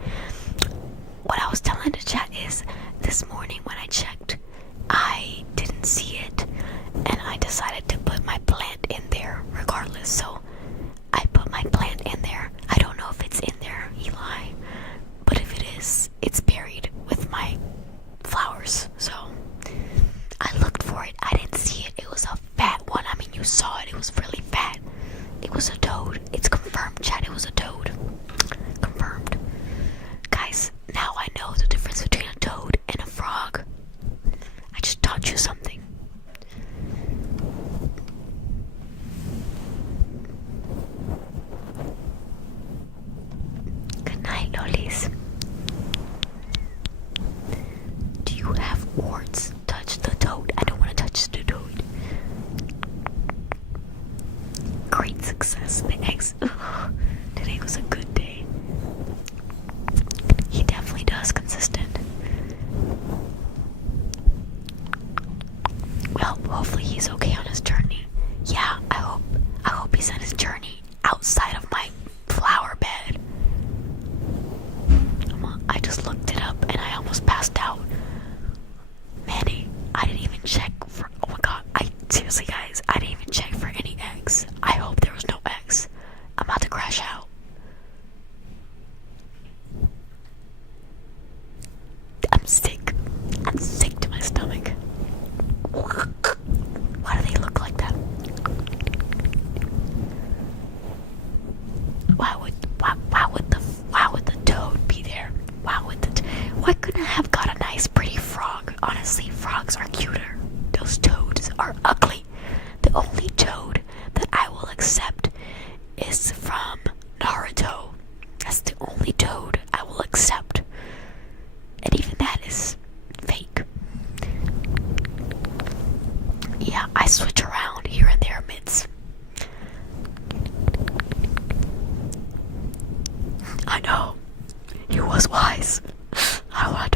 What I was telling the chat is, this morning when I checked, I didn't see it, and I decided to put my plant in there regardless, so I put my plant in there. I don't know if it's in there, Eli, but if it is, it's buried with my flowers, so I looked for it. I didn't see it. It was a fat one. I mean, you saw it. It was really fat. It was a toad. It's confirmed, chat. It was a toad. Confirmed. Guys, now I know the difference between a toad and a frog. I just taught you something. Good night, lollies. Do you have warts? Touch the toad. I don't want to touch the toad. Great success. The eggs. Ugh. Today was a good day. He definitely does consistent. Well, hopefully he's okay on his journey. Yeah, I hope he's on his journey outside of my flower bed. I just looked it up and I almost passed out. Manny, I didn't even check for, oh my god, seriously guys, I didn't even check for any eggs. I hope there was no eggs. I'm about to crash out. I'm sick. I'm sick to my stomach. Why do they look like that? Why would the toad be there? Why couldn't I have got a nice pretty frog? Honestly, frogs are cuter. Those toads are ugly. The only toad that I will accept is from Naruto. That's the only toad I will accept. And even that is fake. Yeah, I switch around here and there mids. I know. He was wise. I don't want to